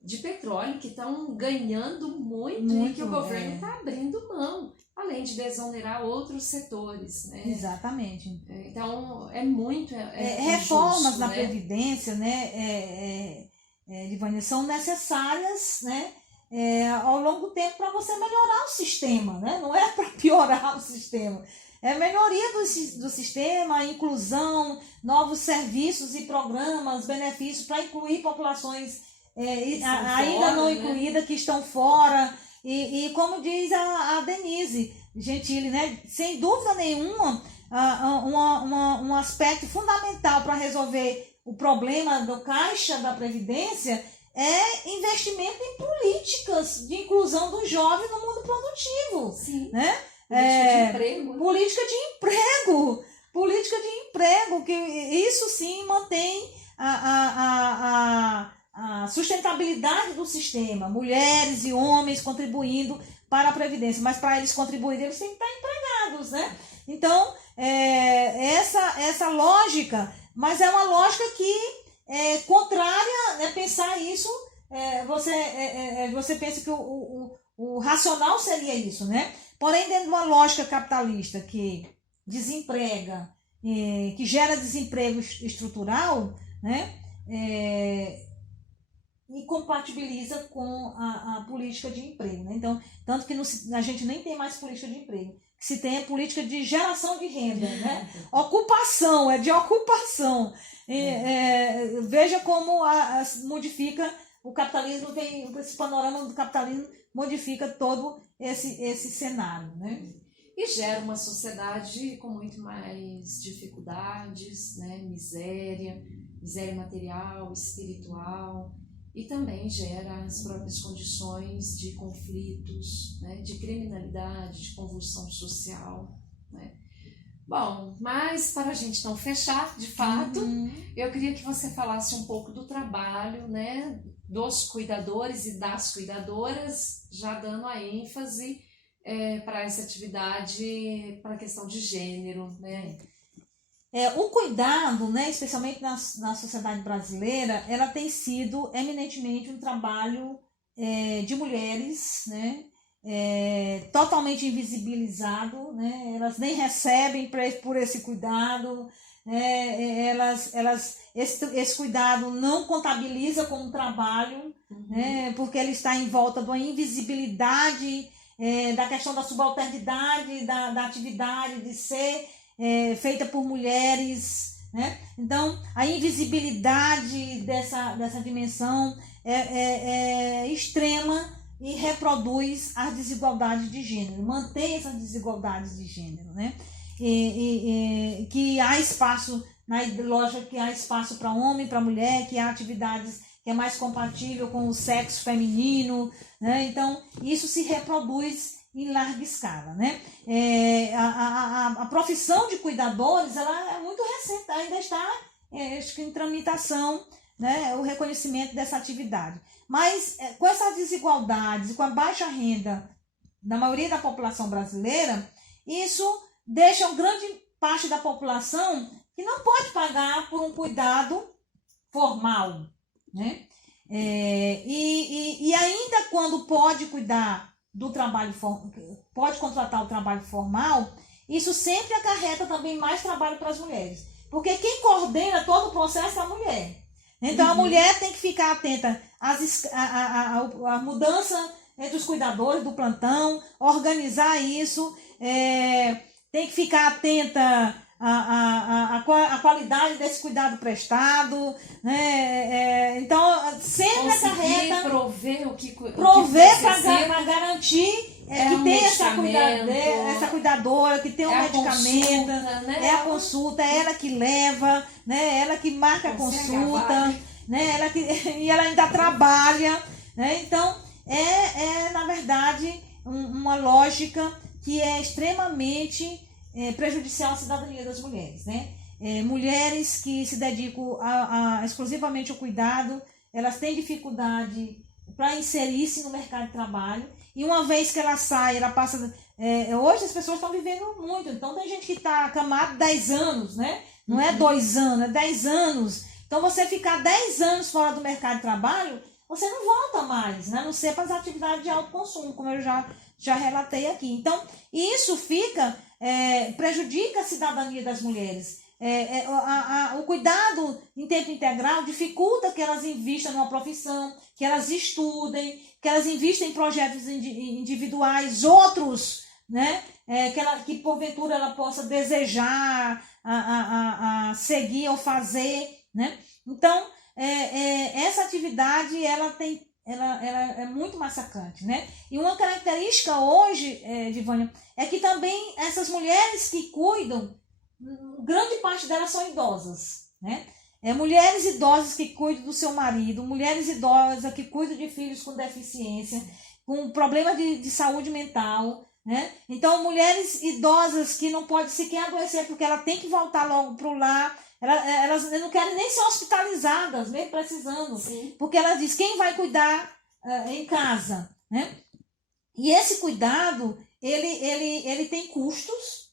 de petróleo que estão ganhando muito e que o governo está abrindo mão, além de desonerar outros setores, né? Exatamente. Então é muito reformas injusto, na né? Previdência, né, Livânia, são necessárias, né, ao longo do tempo para você melhorar o sistema, né? Não é para piorar o sistema. É melhoria do sistema, inclusão, novos serviços e programas, benefícios para incluir populações ainda não incluídas, que estão fora. E como diz a Denise Gentili, né? Sem dúvida nenhuma, um aspecto fundamental para resolver o problema do caixa da Previdência é investimento em políticas de inclusão do jovem no mundo produtivo. Sim. Né? Política de emprego, que isso sim mantém a sustentabilidade do sistema, mulheres e homens contribuindo para a Previdência, mas para eles contribuírem, eles têm que estar empregados, né? Então, essa lógica, mas é uma lógica que é contrária, né? Pensar isso, você pensa que o racional seria isso, né? Porém, dentro de uma lógica capitalista que desemprega, que gera desemprego estrutural, né? E compatibiliza com a política de emprego, né? Então, tanto que a gente nem tem mais política de emprego, que se tem a política de geração de renda, né? Ocupação, é de ocupação. Veja como modifica o capitalismo, esse panorama do capitalismo modifica todo esse cenário, né? E gera uma sociedade com muito mais dificuldades, né? Miséria material, espiritual, e também gera as próprias condições de conflitos, né? De criminalidade, de convulsão social, né? Bom, mas para a gente não fechar, de fato, eu queria que você falasse um pouco do trabalho, né, dos cuidadores e das cuidadoras, já dando a ênfase para essa atividade, para a questão de gênero, né? O cuidado, né, especialmente na sociedade brasileira, ela tem sido eminentemente um trabalho de mulheres, né, totalmente invisibilizado, né, elas nem recebem por esse cuidado, esse cuidado não contabiliza como trabalho, né, porque ele está em volta de uma invisibilidade, da questão da subalternidade, da atividade de ser feita por mulheres, né? Então, a invisibilidade dessa dimensão é extrema e reproduz as desigualdades de gênero, mantém essas desigualdades de gênero, né? Que há espaço, na lógica que há espaço para homem, para mulher, que há atividades que é mais compatível com o sexo feminino, né? Então, isso se reproduz em larga escala, né? A profissão de cuidadores, ela é muito recente, ainda está em tramitação, né, o reconhecimento dessa atividade. Mas com essas desigualdades e com a baixa renda da maioria da população brasileira, isso deixa uma grande parte da população que não pode pagar por um cuidado formal, né? E ainda quando pode cuidar do trabalho, pode contratar o trabalho formal, isso sempre acarreta também mais trabalho para as mulheres, porque quem coordena todo o processo é a mulher. Então a mulher tem que ficar atenta à mudança entre os cuidadores do plantão, organizar isso, tem que ficar atenta a qualidade desse cuidado prestado, né? Então sempre acarreta prover para garantir que tem essa cuidadora, que tem um medicamento, né? A consulta, é ela que leva, né? Ela que marca a consulta, né? E ela ainda trabalha, né? Então na verdade uma lógica que é extremamente prejudicial à cidadania das mulheres, né? Mulheres que se dedicam exclusivamente ao cuidado, elas têm dificuldade para inserir-se no mercado de trabalho, e uma vez que ela sai, ela passa... hoje as pessoas estão vivendo muito, então tem gente que está acamado 10 anos, né? Não é 2 anos, é 10 anos. Então você ficar 10 anos fora do mercado de trabalho, você não volta mais, né? A não ser para as atividades de alto consumo, como eu já relatei aqui. Então, isso prejudica a cidadania das mulheres. O cuidado em tempo integral dificulta que elas invistam numa profissão, que elas estudem, que elas invistam em projetos individuais, outros, né? Que porventura ela possa desejar a seguir ou fazer, né? Então, essa atividade ela é muito massacrante, né? E uma característica hoje, Divânia, é que também essas mulheres que cuidam, grande parte delas são idosas, né? Mulheres idosas que cuidam do seu marido, mulheres idosas que cuidam de filhos com deficiência, com problema de saúde mental, né? Então, mulheres idosas que não podem sequer adoecer porque ela tem que voltar logo para o lar. Elas não querem nem ser hospitalizadas, mesmo precisando. Sim. Porque ela diz, quem vai cuidar em casa, né? E esse cuidado, ele tem custos,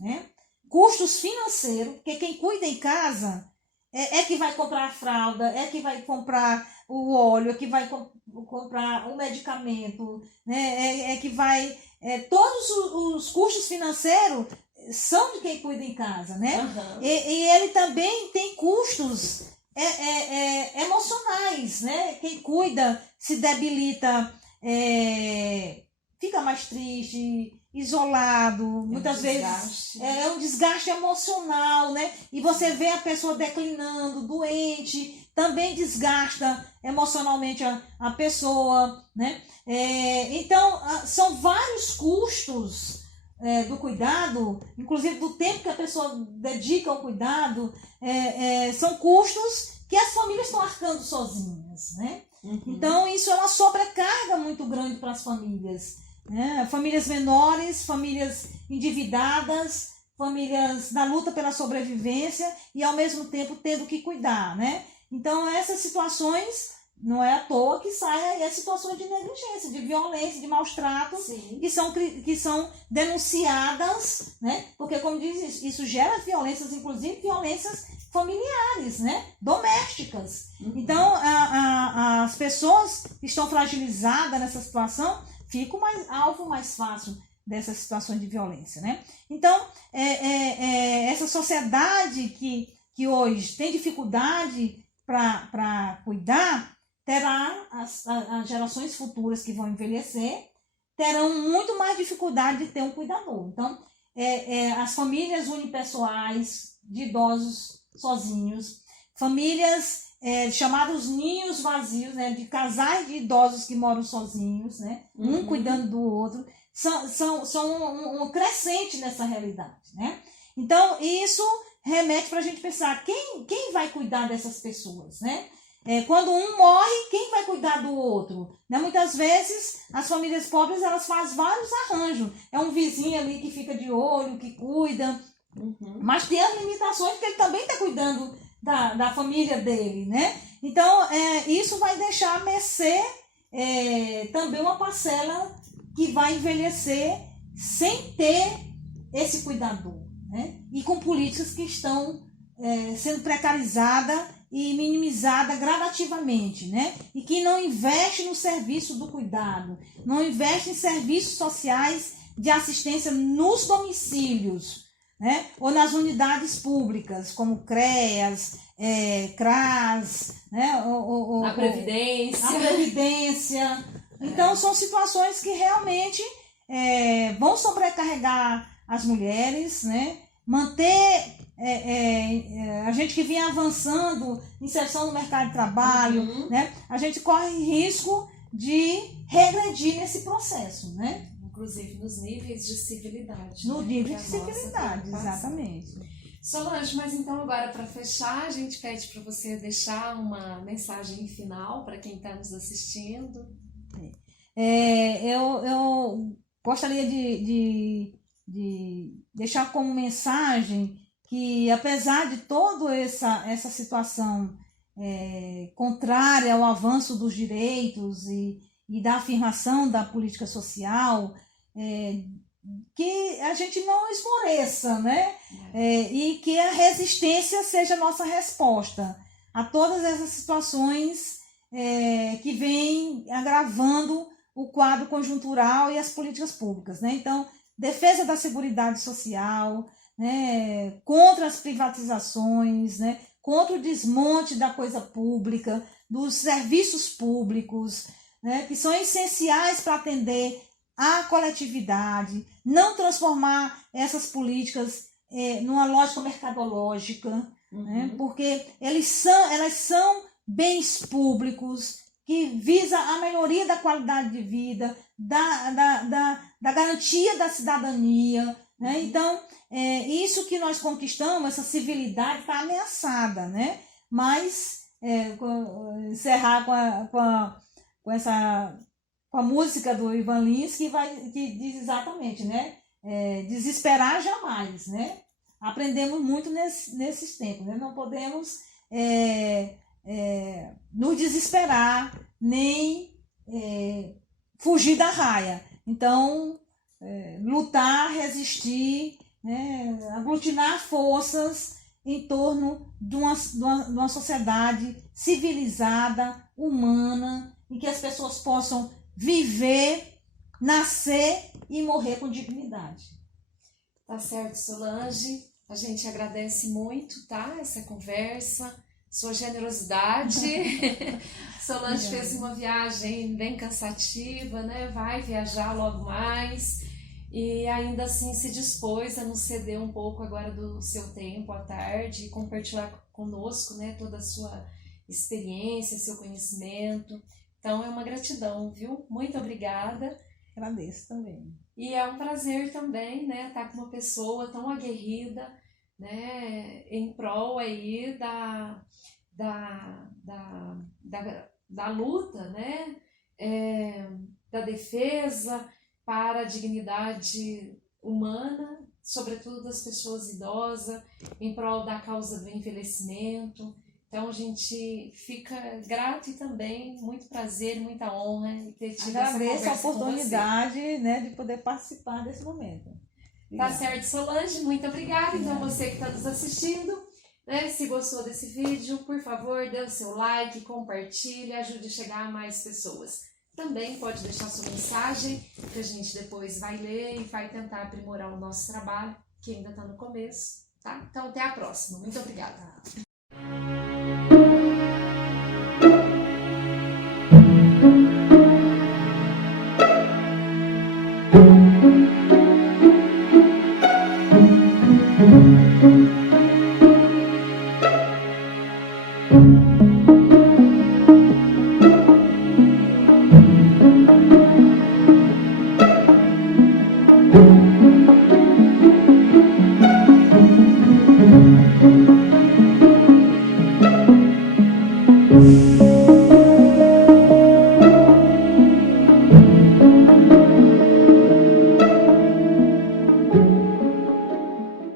né? Custos financeiros, porque quem cuida em casa é que vai comprar a fralda, é que vai comprar o óleo, é que vai comprar o medicamento, né? Que vai... todos os custos financeiros são de quem cuida em casa, né? Uhum. E ele também tem custos emocionais, né? Quem cuida se debilita, fica mais triste, isolado, muitas vezes é um desgaste emocional, né? E você vê a pessoa declinando, doente, também desgasta emocionalmente a pessoa, né? Então, são vários custos do cuidado, inclusive do tempo que a pessoa dedica ao cuidado, são custos que as famílias estão arcando sozinhas, né? Uhum. Então, isso é uma sobrecarga muito grande para as famílias, né? Famílias menores, famílias endividadas, famílias na luta pela sobrevivência e, ao mesmo tempo, tendo que cuidar, né? Então, essas situações, não é à toa que saem as situações de negligência, de violência, de maus tratos, que são denunciadas, né? Porque, como diz, isso gera violências, inclusive violências familiares, né? Domésticas. Uhum. Então, as pessoas que estão fragilizadas nessa situação ficam alvo mais fácil dessas situações de violência, né? Então, essa sociedade que hoje tem dificuldade para cuidar, terá as gerações futuras que vão envelhecer, terão muito mais dificuldade de ter um cuidador. Então, as famílias unipessoais de idosos sozinhos, famílias chamados ninhos vazios, né, de casais de idosos que moram sozinhos, né, um cuidando do outro, são um crescente nessa realidade, né? Então, isso remete para a gente pensar quem vai cuidar dessas pessoas, né? Quando um morre, quem vai cuidar do outro? Né? Muitas vezes, as famílias pobres, elas fazem vários arranjos. É um vizinho ali que fica de olho, que cuida, mas tem as limitações porque ele também está cuidando da família dele, né? Então, isso vai deixar a mercê também uma parcela que vai envelhecer sem ter esse cuidador, né? E com políticas que estão sendo precarizadas e minimizada gradativamente, né? E que não investe no serviço do cuidado, não investe em serviços sociais de assistência nos domicílios, né? Ou nas unidades públicas, como CREAS, CRAS, né? A Previdência. A Previdência. Então, são situações que realmente vão sobrecarregar as mulheres, né? Manter a gente que vinha avançando, inserção no mercado de trabalho, né? A gente corre risco de regredir nesse processo, né? Inclusive nos níveis de civilidade. No nível de civilidade, exatamente. Solange, mas então agora para fechar, a gente pede para você deixar uma mensagem final para quem está nos assistindo. Eu gostaria de deixar como mensagem que, apesar de toda essa situação contrária ao avanço dos direitos e da afirmação da política social, que a gente não esmoreça, né? E que a resistência seja a nossa resposta a todas essas situações que vêm agravando o quadro conjuntural e as políticas públicas, né? Então, defesa da seguridade social, né? Contra as privatizações, né? Contra o desmonte da coisa pública, dos serviços públicos, né? Que são essenciais para atender a coletividade, não transformar essas políticas numa lógica mercadológica, né? Porque elas são bens públicos que visam a melhoria da qualidade de vida, da garantia da cidadania, né? Então, isso que nós conquistamos, essa civilidade, está ameaçada, né? Mas, encerrar com a música do Ivan Lins, que diz exatamente, né? Desesperar jamais, né? Aprendemos muito nesses tempos, né? Não podemos nos desesperar, nem fugir da raia. Então, lutar, resistir, né? Aglutinar forças em torno de uma sociedade civilizada, humana, em que as pessoas possam viver, nascer e morrer com dignidade. Tá certo, Solange. A gente agradece muito, tá? Essa conversa, sua generosidade. Solange fez uma viagem bem cansativa, né? Vai viajar logo mais. E ainda assim se dispôs a nos ceder um pouco agora do seu tempo à tarde e compartilhar conosco, né, toda a sua experiência, seu conhecimento. Então é uma gratidão, viu? Muito obrigada. Agradeço também. E é um prazer também, né, estar com uma pessoa tão aguerrida, né, em prol aí da luta, né, da defesa para a dignidade humana, sobretudo das pessoas idosas, em prol da causa do envelhecimento. Então a gente fica grato e também muito prazer, muita honra em ter tido essa Agradeço a conversa com você. oportunidade, né, de poder participar desse momento. Tá Obrigada. certo, Solange, muito obrigada. Então você que está nos assistindo, né, se gostou desse vídeo, por favor, dê o seu like, compartilhe, ajude a chegar a mais pessoas. Também pode deixar sua mensagem, que a gente depois vai ler e vai tentar aprimorar o nosso trabalho, que ainda está no começo, tá? Então até a próxima. Muito obrigada.